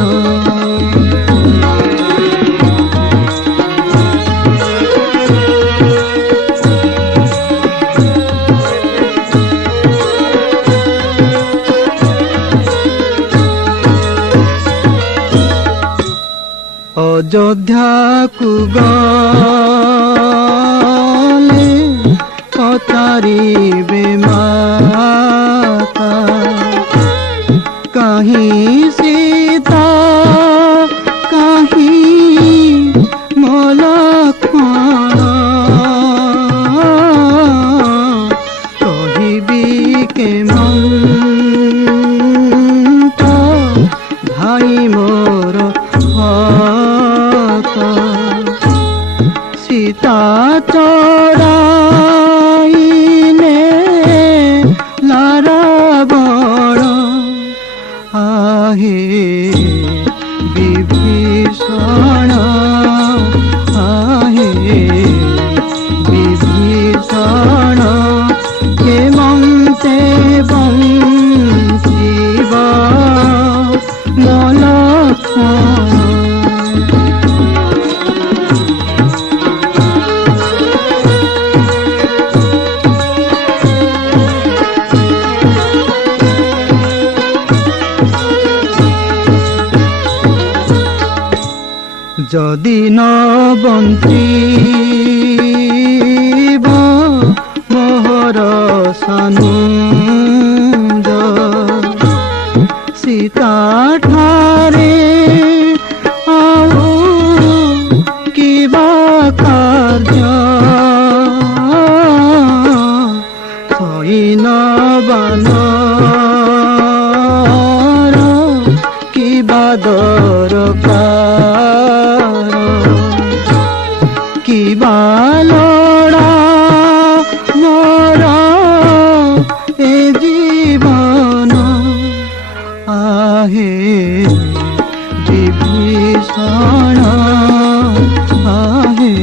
अयोध्या को गले पचारिबे माता, कहीं सीता कहीं मोलक्षण। कहिबी के मंत भाई मोर सीता चोराइने लारावण। आहे যদি ন বঞ্চিব মোহর সানুজ সীতা ঠারে আও কিবা কার্য সৈন বানর কিবা দরকার কিবা লোড়া মোর এ জীবন আহে বিভীষণ আহে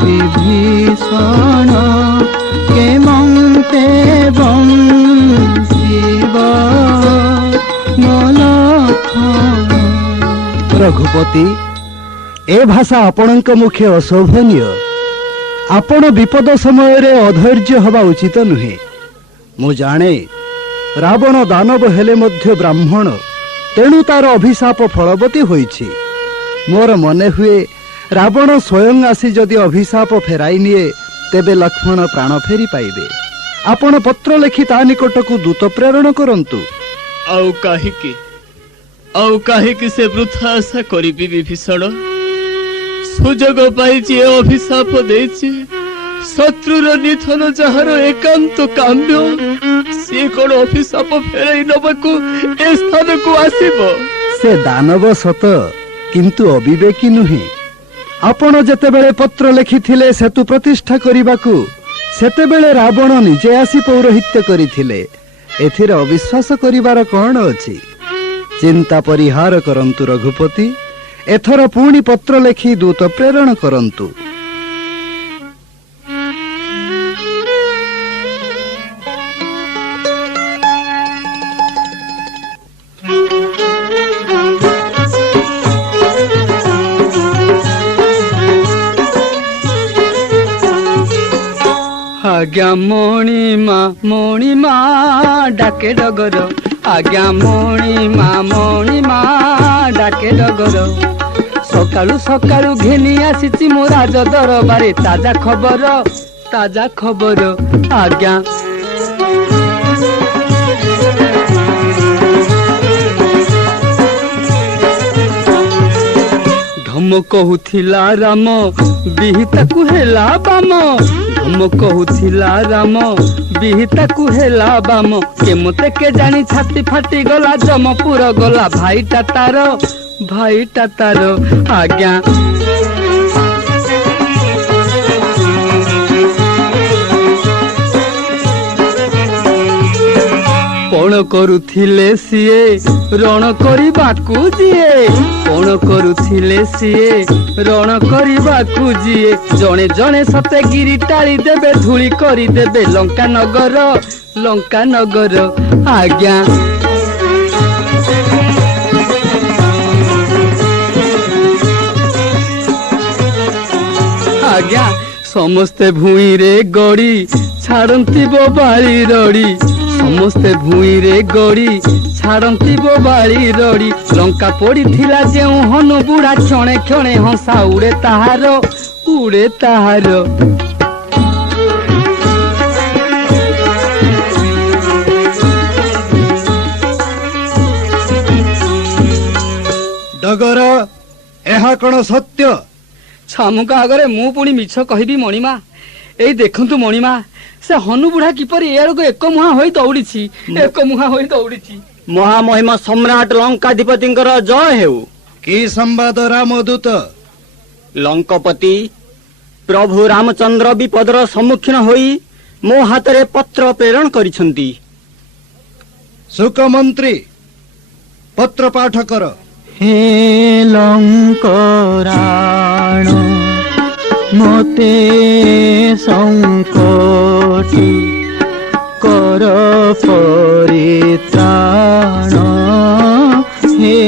বিভীষণ কেমন্তে বঞ্চিব মলক্ষণ। ରଘୁପତି ଏ ଭାଷା ଆପଣଙ୍କ ମୁଖେ ଅଶୋଭନୀୟ। ଆପଣ ବିପଦ ସମୟରେ ଅଧୈର୍ଯ୍ୟ ହେବା ଉଚିତ ନୁହେଁ। ମୁଁ ଜାଣେ ରାବଣ ଦାନବ ହେଲେ ମଧ୍ୟ ବ୍ରାହ୍ମଣ, ତେଣୁ ତାର ଅଭିଶାପ ଫଳବତୀ ହୋଇଛି। ମୋର ମନେ ହୁଏ ରାବଣ ସ୍ୱୟଂ ଆସି ଯଦି ଅଭିଶାପ ଫେରାଇ ନିଏ ତେବେ ଲକ୍ଷ୍ମଣ ପ୍ରାଣ ଫେରି ପାଇବେ। ଆପଣ ପତ୍ର ଲେଖି ତା ନିକଟକୁ ଦୂତ ପ୍ରେରଣ କରନ୍ତୁ। ଆଉ କାହିଁକି ସେ ବୃଥା ଆଶା କରିବି ବିଭୀଷଣ? ସୁଯୋଗ ପାଇଛି ଏ ଅଭିଶାପ ଦେଇଛି। ଶତ୍ରୁର ନିଧନ ଯାହାର ଏକାନ୍ତ କାମ୍ୟ, ସିଏ କଣ ଅଭିଶାପ ଫେରାଇ ନେବାକୁ ଏ ସ୍ଥାନକୁ ଆସିବ? ସେ ଦାନବ ସତ, କିନ୍ତୁ ଅବିବେକୀ ନୁହେଁ। ଆପଣ ଯେତେବେଳେ ପତ୍ର ଲେଖିଥିଲେ ସେତୁ ପ୍ରତିଷ୍ଠା କରିବାକୁ, ସେତେବେଳେ ରାବଣ ନିଜେ ଆସି ପୌରୋହିତ୍ୟ କରିଥିଲେ। ଏଥିରେ ଅବିଶ୍ୱାସ କରିବାର କଣ ଅଛି? ଚିନ୍ତା ପରିହାର କରନ୍ତୁ ରଘୁପତି। ଏଥର ପୁଣି ପତ୍ର ଲେଖି ଦୂତ ପ୍ରେରଣ କରନ୍ତୁ। ଆଜ୍ଞା ମଣିମା ଡାକେ ଡଗର, ଆଜ୍ଞା ମଣିମା ଡାକେ ଡଗର। ସକାଳୁ ସକାଳୁ ଘେନି ଆସିଛି ମୋ ରାଜ ଦରବାରେ ତାଜା ଖବର ଆଜ୍ଞା। ଧମ କହୁଥିଲା ରାମ ବିହିତାକୁ ହେଲା ବାମ, ଧମ କହୁଥିଲା ରାମ ବିହିତାକୁ ହେଲା ବାମ। କେମତେ କେଜାଣି ଛାତି ଫାଟି ଗଲା, ଜମପୁର ଗଲା ଭାଇଟା ତାର ଆଜ୍ଞା। ପଣ କରୁଥିଲେ ସିଏ ରଣ କରିବାକୁ ଯିଏ, ପଣ କରୁଥିଲେ ସିଏ ରଣ କରିବାକୁ ଯିଏ। ଜଣେ ଜଣେ ସତେ ଗିରି ଟାଳି ଦେବେ, ଧୂଳି କରିଦେବେ ଲଙ୍କାନଗର ଆଜ୍ଞା। ଆଜ୍ଞା ସମସ୍ତେ ଭୂଇଁରେ ଗଡ଼ି ଛାଡ଼ନ୍ତି ବୋବାଳି ରଡ଼ି, ସମସ୍ତେ ଭୂଇଁରେ ଗଡ଼ି ଛାଡ଼ନ୍ତି ବୋବାଳି ରଡ଼ି। ଲଙ୍କା ପଡ଼ିଥିଲା ଯେଉଁ ହନୁ ବୁଢ଼ା, କ୍ଷଣେ କ୍ଷଣେ ହଂସା ଉଡ଼େ ତାହାର। ଡଗର, ଏହା କଣ ସତ୍ୟ? ଛାମୁଙ୍କ ଆଗରେ ମୁଁ ପୁଣି ମିଛ କହିବି ମଣିମା? ଏଇ ଦେଖନ୍ତୁ ମଣିମା, ସେ ହନୁ ବୁଢ଼ା କିପରି ଏଆଡ଼କୁ ଏକମୁହାଁ ହୋଇ ଦୌଡ଼ିଛି। ମହାମହିମ ସମ୍ରାଟ ଲଙ୍କାଧିପତିଙ୍କର ଜୟ ହେଉ। କି ସମ୍ବାଦ ରାମଦୂତ? ଲଙ୍କପତି ପ୍ରଭୁ ରାମଚନ୍ଦ୍ର ବିପଦର ସମ୍ମୁଖୀନ ହୋଇ ମୋ ହାତରେ ପତ୍ର ପ୍ରେରଣ କରିଛନ୍ତି। ଶୁକ ମନ୍ତ୍ରୀ, ପତ୍ର ପାଠ କର। হে লঙ্করাণ মতে সংকটি কর পরিত্রাণ, হে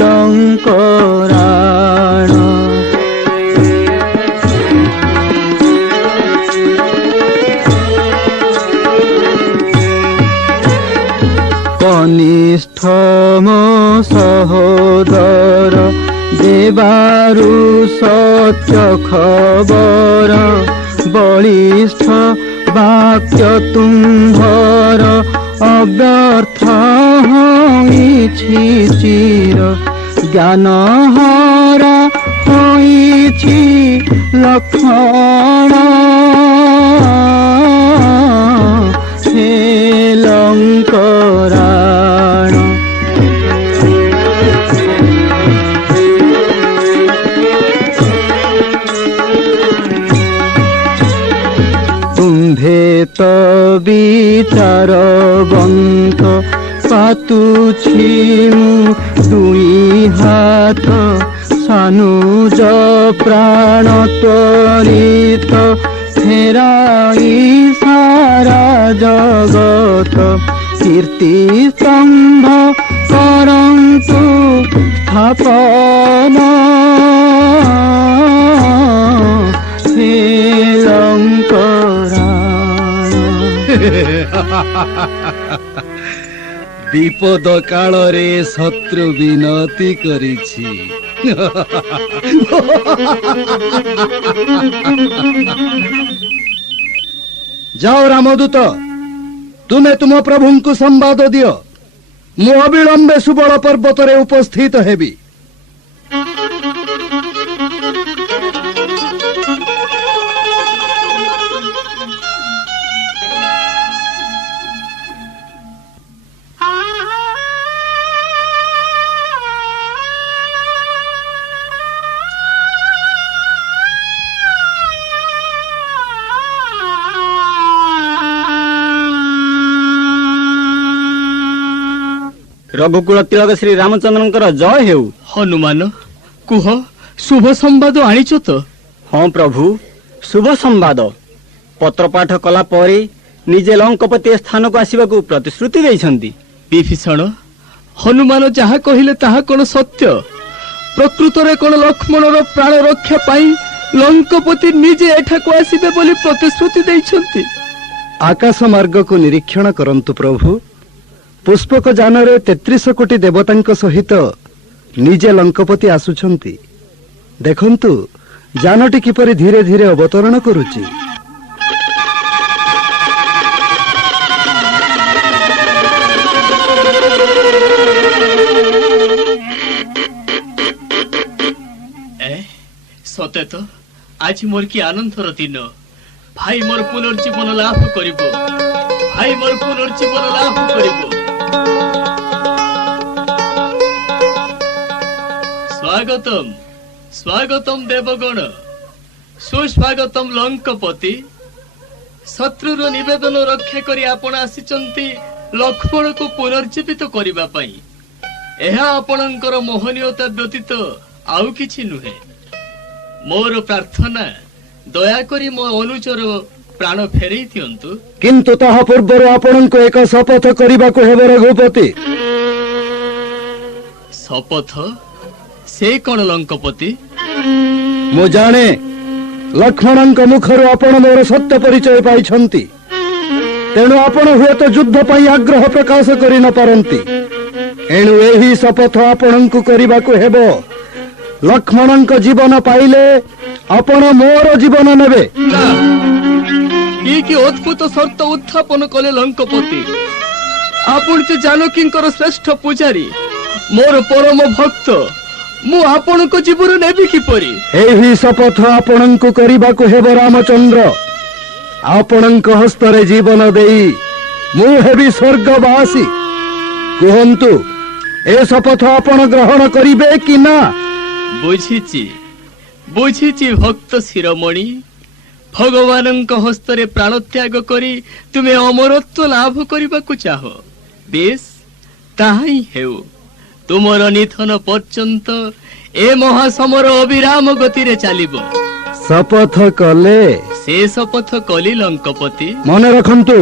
লঙ্করাণ। কনিষ্ঠ সহোদর ଦେବାରୁ ସତ୍ୟ ଖବର ବଳିଷ୍ଠ ବାକ୍ୟ ତୁମ୍ଭର ଅବ୍ୟର୍ଥ ହୋଇଛି ଚିର ଜ୍ଞାନ ହରା ହୋଇଛି ଲକ୍ଷଣ ହେ ଲଙ୍କରାଣ ତୁମ୍ଭେ ତ ବିଚାରବନ୍ତ ପାତୁଛି ମୁଁ ଦୁଇ ହାତ ସାନୁଜ ପ୍ରାଣ ତ୍ୱରିତ ଫେରାଇ ସାରା ଜଗତ କୀର୍ତ୍ତି ସ୍ତମ୍ଭ କରନ୍ତୁ ସ୍ଥାପନ ହେ ଲଙ୍କରାଣ। ବିପଦ କାଳରେ ଶତ୍ରୁ ବିନତି କରିଛି। ଯାଅ ରାମଦୂତ, ତୁମେ ତୁମ ପ୍ରଭୁଙ୍କୁ ସମ୍ବାଦ ଦିଅ, ମୁଁ ଅବିଳମ୍ବେ ସୁବଳ ପର୍ବତରେ ଉପସ୍ଥିତ ହେବି। ରଘୁକୁଳ ତିଳକ ଶ୍ରୀ ରାମଚନ୍ଦ୍ରଙ୍କର ଜୟ ହେଉ। ହନୁମାନ କୁହ, ଶୁଭ ସମ୍ବାଦ ଆଣିଛ ତ? ହଁ ପ୍ରଭୁ, ଶୁଭ ସମ୍ବାଦ। ପତ୍ରପାଠ କଲା ପରେ ନିଜେ ଲଙ୍କପତି ଏ ସ୍ଥାନକୁ ଆସିବାକୁ ପ୍ରତିଶ୍ରୁତି ଦେଇଛନ୍ତି। ବିଭୀଷଣ, ହନୁମାନ ଯାହା କହିଲେ ତାହା କଣ ସତ୍ୟ? ପ୍ରକୃତରେ କଣ ଲକ୍ଷ୍ମଣର ପ୍ରାଣ ରକ୍ଷା ପାଇଁ ଲଙ୍କପତି ନିଜେ ଏଠାକୁ ଆସିବେ ବୋଲି ପ୍ରତିଶ୍ରୁତି ଦେଇଛନ୍ତି? ଆକାଶ ମାର୍ଗକୁ ନିରୀକ୍ଷଣ କରନ୍ତୁ ପ୍ରଭୁ। ପୁଷ୍ପକ ଯାନରେ 33 କୋଟି ଦେବତାଙ୍କ ସହିତ ନିଜେ ଲଙ୍କପତି ଆସୁଛନ୍ତି। ଦେଖନ୍ତୁ ଯାନଟି କିପରି ଧୀରେ ଧୀରେ ଅବତରଣ କରୁଛି। ସତେ ତ ଆଜି ମୋର କି ଆନନ୍ଦର ଦିନ। ଭାଇ ମୋର ପୁନର୍ଜୀବନ ଲାଭ କରିବ, ଭାଇ ମୋର ପୁନର୍ଜୀବନ ଲାଭ କରିବ। ସ୍ୱାଗତମ୍ ସ୍ୱାଗତମ୍ ଦେବଗଣ, ସୁସ୍ୱାଗତମ୍ ଲଙ୍କପତି। ଶତ୍ରୁର ନିବେଦନ ରକ୍ଷା କରି ଆପଣ ଆସିଛନ୍ତି ଲକ୍ଷ୍ମଣକୁ ପୁନର୍ଜୀବିତ କରିବା ପାଇଁ। ଏହା ଆପଣଙ୍କର ମୋହନୀୟତା ବ୍ୟତୀତ ଆଉ କିଛି ନୁହେଁ। ମୋର ପ୍ରାର୍ଥନା, ଦୟାକରି ମୋ ଅନୁଚର ପ୍ରାଣ ଫେରେଇ ଦିଅନ୍ତୁ। କିନ୍ତୁ ତାହା ପୂର୍ବରୁ ଆପଣଙ୍କୁ ଏକ ଶପଥ କରିବାକୁ ହେବ ରଘୁପତି। ଶପଥ? ସେ କଣ ଲଙ୍କପତି? ମୁଁ ଜାଣେ ଲକ୍ଷ୍ମଣଙ୍କ ମୁଖରୁ ଆପଣ ମୋର ସତ୍ୟ ପରିଚୟ ପାଇଛନ୍ତି, ତେଣୁ ଆପଣ ହୁଏତ ଯୁଦ୍ଧ ପାଇଁ ଆଗ୍ରହ ପ୍ରକାଶ କରି ନ ପାରନ୍ତି। ଏଣୁ ଏହି ଶପଥ ଆପଣଙ୍କୁ କରିବାକୁ ହେବ। ଲକ୍ଷ୍ମଣଙ୍କ ଜୀବନ ପାଇଲେ ଆପଣ ମୋର ଜୀବନ ନେବେ। କି ଅଦ୍ଭୁତ ସର୍ତ୍ତ ଉତ୍ଥାପନ କଲେ ଲଙ୍କପତି। ଆପଣ ଯେ ଜାନକୀଙ୍କର ଶ୍ରେଷ୍ଠ ପୂଜାରୀ, ମୋର ପରମ ଭକ୍ତ, ମୁଁ ଆପଣଙ୍କ ଜୀବନ ନେବି କିପରି? ଏହି ଶପଥ ଆପଣଙ୍କୁ କରିବାକୁ ହେବ ରାମଚନ୍ଦ୍ର। ଆପଣଙ୍କ ହସ୍ତରେ ଜୀବନ ଦେଇ ମୁଁ ହେବି ସ୍ୱର୍ଗବାସୀ। କୁହନ୍ତୁ, ଏ ଶପଥ ଆପଣ ଗ୍ରହଣ କରିବେ କି ନା? ବୁଝିଛି ବୁଝିଛି ଭକ୍ତ ଶିରୋମଣି। ଭଗବାନଙ୍କ ହସ୍ତରେ ପ୍ରାଣ ତ୍ୟାଗ କରି ତୁମେ ଅମରତ୍ୱ ଲାଭ କରିବାକୁ ଚାହ। ବେଶ, ତାହା ହିଁ ହେଉ। ତୁମର ନିଧନ ପର୍ଯ୍ୟନ୍ତ ଏ ମହାସମର ଅବିରାମ ଗତିରେ ଚାଲିବ। ଶପଥ କଲେ? ସେ ଶପଥ କଲି ଲଙ୍କପତି। ମନେ ରଖନ୍ତୁ,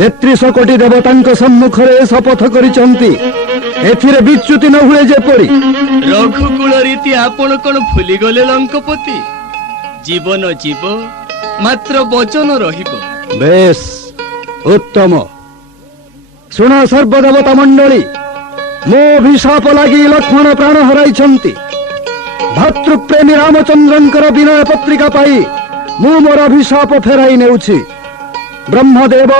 33 କୋଟି ଦେବତାଙ୍କ ସମ୍ମୁଖରେ ଏ ଶପଥ କରିଛନ୍ତି। ଏଥିରେ ବିଚ୍ୟୁତି ନ ହୁଏ ଯେପରି। ରଘୁକୁଳ ରୀତି ଆପଣ କଣ ଭୁଲିଗଲେ ଲଙ୍କପତି? ଜୀବନ ଯିବ, ମାତ୍ର ବଚନ ରହିବ। ବେଶ, ଉତ୍ତମ। ଶୁଣ ସର୍ବଦେବତା ମଣ୍ଡଳୀ, ମୋ ଅଭିଶାପ ଲାଗି ଲକ୍ଷ୍ମଣ ପ୍ରାଣ ହରାଇଛନ୍ତି। ଭାତୃପ୍ରେମୀ ରାମଚନ୍ଦ୍ରଙ୍କର ବିନୟ ପତ୍ରିକା ପାଇ ମୁଁ ମୋର ଅଭିଶାପ ଫେରାଇ ନେଉଛି। ବ୍ରହ୍ମଦେବ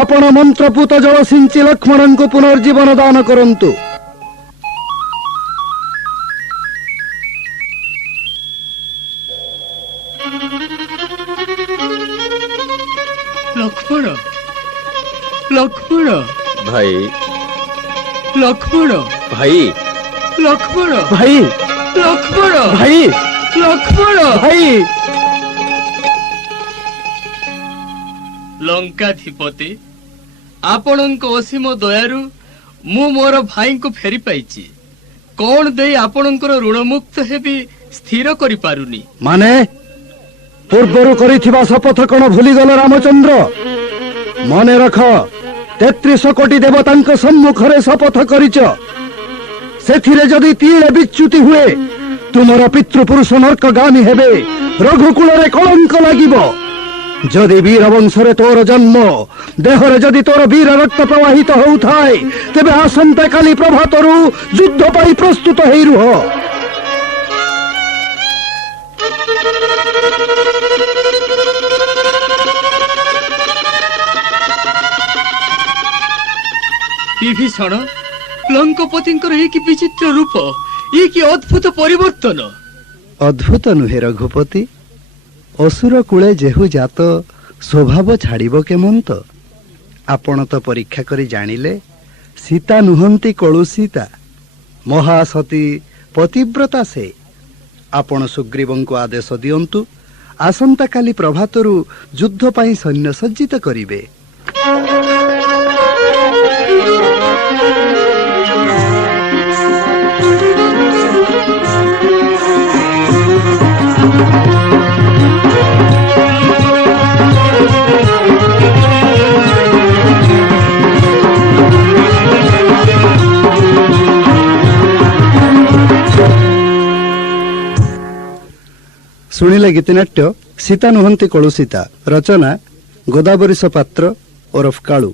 ଆପଣ ମନ୍ତ୍ରପୂତ ଜଳ ସିଞ୍ଚି ଲକ୍ଷ୍ମଣଙ୍କୁ ପୁନର୍ଜୀବନ ଦାନ କରନ୍ତୁ। ଲକ୍ଷ୍ମଣ ଲକ୍ଷ୍ମଣ ଭାଇ ଲକ୍ଷ୍ମଣ ଭାଇ ଲକ୍ଷ୍ମଣ ଭାଇ ଲକ୍ଷ୍ମଣ ଭାଇ ଲକ୍ଷ୍ମଣ ଭାଇ ଲଙ୍କାଧିପତି, ଆପଣଙ୍କ ଅସୀମ ଦୟାରୁ ମୁଁ ମୋର ଭାଇଙ୍କୁ ଫେରି ପାଇଛି। କଣ ଦେଇ ଆପଣଙ୍କର ଋଣମୁକ୍ତ ହେବି ସ୍ଥିର କରିପାରୁନି। ମାନେ ପୂର୍ବରୁ କରିଥିବା ଶପଥ କଣ ଭୁଲିଗଲ ରାମଚନ୍ଦ୍ର? ମନେ ରଖ, 33 କୋଟି ଦେବତାଙ୍କ ସମ୍ମୁଖରେ ଶପଥ କରିଛ। ସେଥିରେ ଯଦି ତିଳେ ବିଚ୍ୟୁତି ହୁଏ ତୁମର ପିତୃପୁରୁଷ ନର୍କଗାମୀ ହେବେ, ରଘୁକୁଳରେ କଳଙ୍କ ଲାଗିବ। ଯଦି ବୀର ବଂଶରେ ତୋର ଜନ୍ମ, ଦେହରେ ଯଦି ତୋର ବୀର ରକ୍ତ ପ୍ରବାହିତ ହେଉଥାଏ, ତେବେ ଆସନ୍ତା କାଲି ପ୍ରଭାତରୁ ଯୁଦ୍ଧ ପାଇଁ ପ୍ରସ୍ତୁତ ହେଇ ରୁହ। ବିଭୀଷଣ, ଲଙ୍କପତିଙ୍କର ଏ କି ବିଚିତ୍ର ରୂପ, ଏ କି ଅଦ୍ଭୁତ ପରିବର୍ତ୍ତନ। ଅଦ୍ଭୁତ ନୁହେଁ ରଘୁପତି, ଅସୁର କୂଳେ ଯେହୁ ଜାତ ସ୍ୱଭାବ ଛାଡ଼ିବ କେମନ୍ତ? ଆପଣ ତ ପରୀକ୍ଷା କରି ଜାଣିଲେ, ସୀତା ନୁହନ୍ତି କଳୁଷିତା, ମହାସତୀ ପତିବ୍ରତା ସେ। ଆପଣ ସୁଗ୍ରୀବଙ୍କୁ ଆଦେଶ ଦିଅନ୍ତୁ, ଆସନ୍ତାକାଲି ପ୍ରଭାତରୁ ଯୁଦ୍ଧ ପାଇଁ ସୈନ୍ୟ ସଜ୍ଜିତ କରିବେ। ଶୁଣିଲେ ଗୀତିନାଟ୍ୟ ସୀତା ନୁହନ୍ତି କଳୁଷିତା, ରଚନା ଗୋଦାବରୀଶ ପାତ୍ର ଓରଫ କାଳୁ,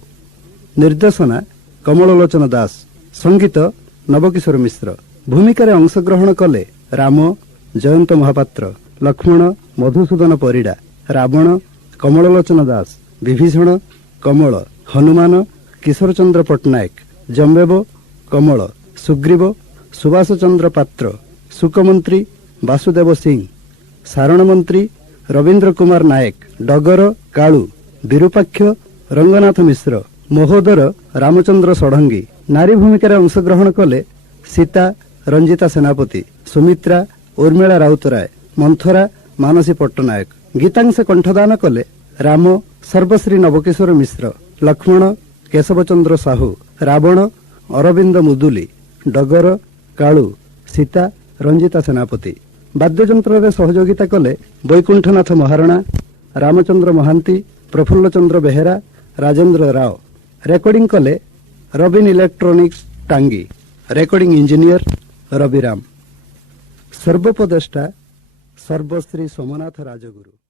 ନିର୍ଦ୍ଦେଶନା କମଳଲୋଚନ ଦାସ, ସଙ୍ଗୀତ ନବକିଶୋର ମିଶ୍ର। ଭୂମିକାରେ ଅଂଶଗ୍ରହଣ କଲେ ରାମ ଜୟନ୍ତ ମହାପାତ୍ର, ଲକ୍ଷ୍ମଣ ମଧୁସୂଦନ ପରିଡ଼ା, ରାବଣ କମଳଲୋଚନ ଦାସ, ବିଭୀଷଣ କମଳ, ହନୁମାନ କିଶୋର ଚନ୍ଦ୍ର ପଟ୍ଟନାୟକ, ଜମ୍ବେବ କମଳ, ସୁଗ୍ରୀବ ସୁଭାଷ ଚନ୍ଦ୍ର ପାତ୍ର, ଶୁକମନ୍ତ୍ରୀ ବାସୁଦେବ ସିଂ, ସାରଣ ମନ୍ତ୍ରୀ ରବୀନ୍ଦ୍ର କୁମାର ନାୟକ, ଡଗର କାଳୁ, ବିରୁପାକ୍ଷ ରଙ୍ଗନାଥ ମିଶ୍ର, ମହୋଦର ରାମଚନ୍ଦ୍ର ଷଡଙ୍ଗୀ। ନାରୀ ଭୂମିକାରେ ଅଂଶଗ୍ରହଣ କଲେ ସୀତା ରଞ୍ଜିତା ସେନାପତି, ସୁମିତ୍ରା ଉର୍ମିଳା ରାଉତରାୟ, ମନ୍ଥରା ମାନସୀ ପଟ୍ଟନାୟକ। ଗୀତାଂଶ କଣ୍ଠଦାନ କଲେ ରାମ ସର୍ବଶ୍ରୀ ନବକିଶୋର ମିଶ୍ର, ଲକ୍ଷ୍ମଣ କେଶବଚନ୍ଦ୍ର ସାହୁ, ରାବଣ ଅରବିନ୍ଦ ମୁଦୁଲି, ଡଗର କାଳୁ ସୀତା ରଞ୍ଜିତା ସେନାପତି। ବାଦ୍ୟଯନ୍ତ୍ରରେ ସହଯୋଗିତା କଲେ ବୈକୁଣ୍ଠନାଥ ମହାରଣା, ରାମଚନ୍ଦ୍ର ମହାନ୍ତି, ପ୍ରଫୁଲ୍ଲ ଚନ୍ଦ୍ର ବେହେରା, ରାଜେନ୍ଦ୍ର ରାଓ। ରେକର୍ଡିଂ କଲେ ରବିନ୍ ଇଲେକ୍ଟ୍ରୋନିକ୍ସ ଟାଙ୍ଗି, ରେକର୍ଡିଂ ଇଞ୍ଜିନିୟର ରବିରାମ। ସର୍ବୋପଦେଷ୍ଟା ସର୍ବଶ୍ରୀ ସୋମନାଥ ରାଜଗୁରୁ।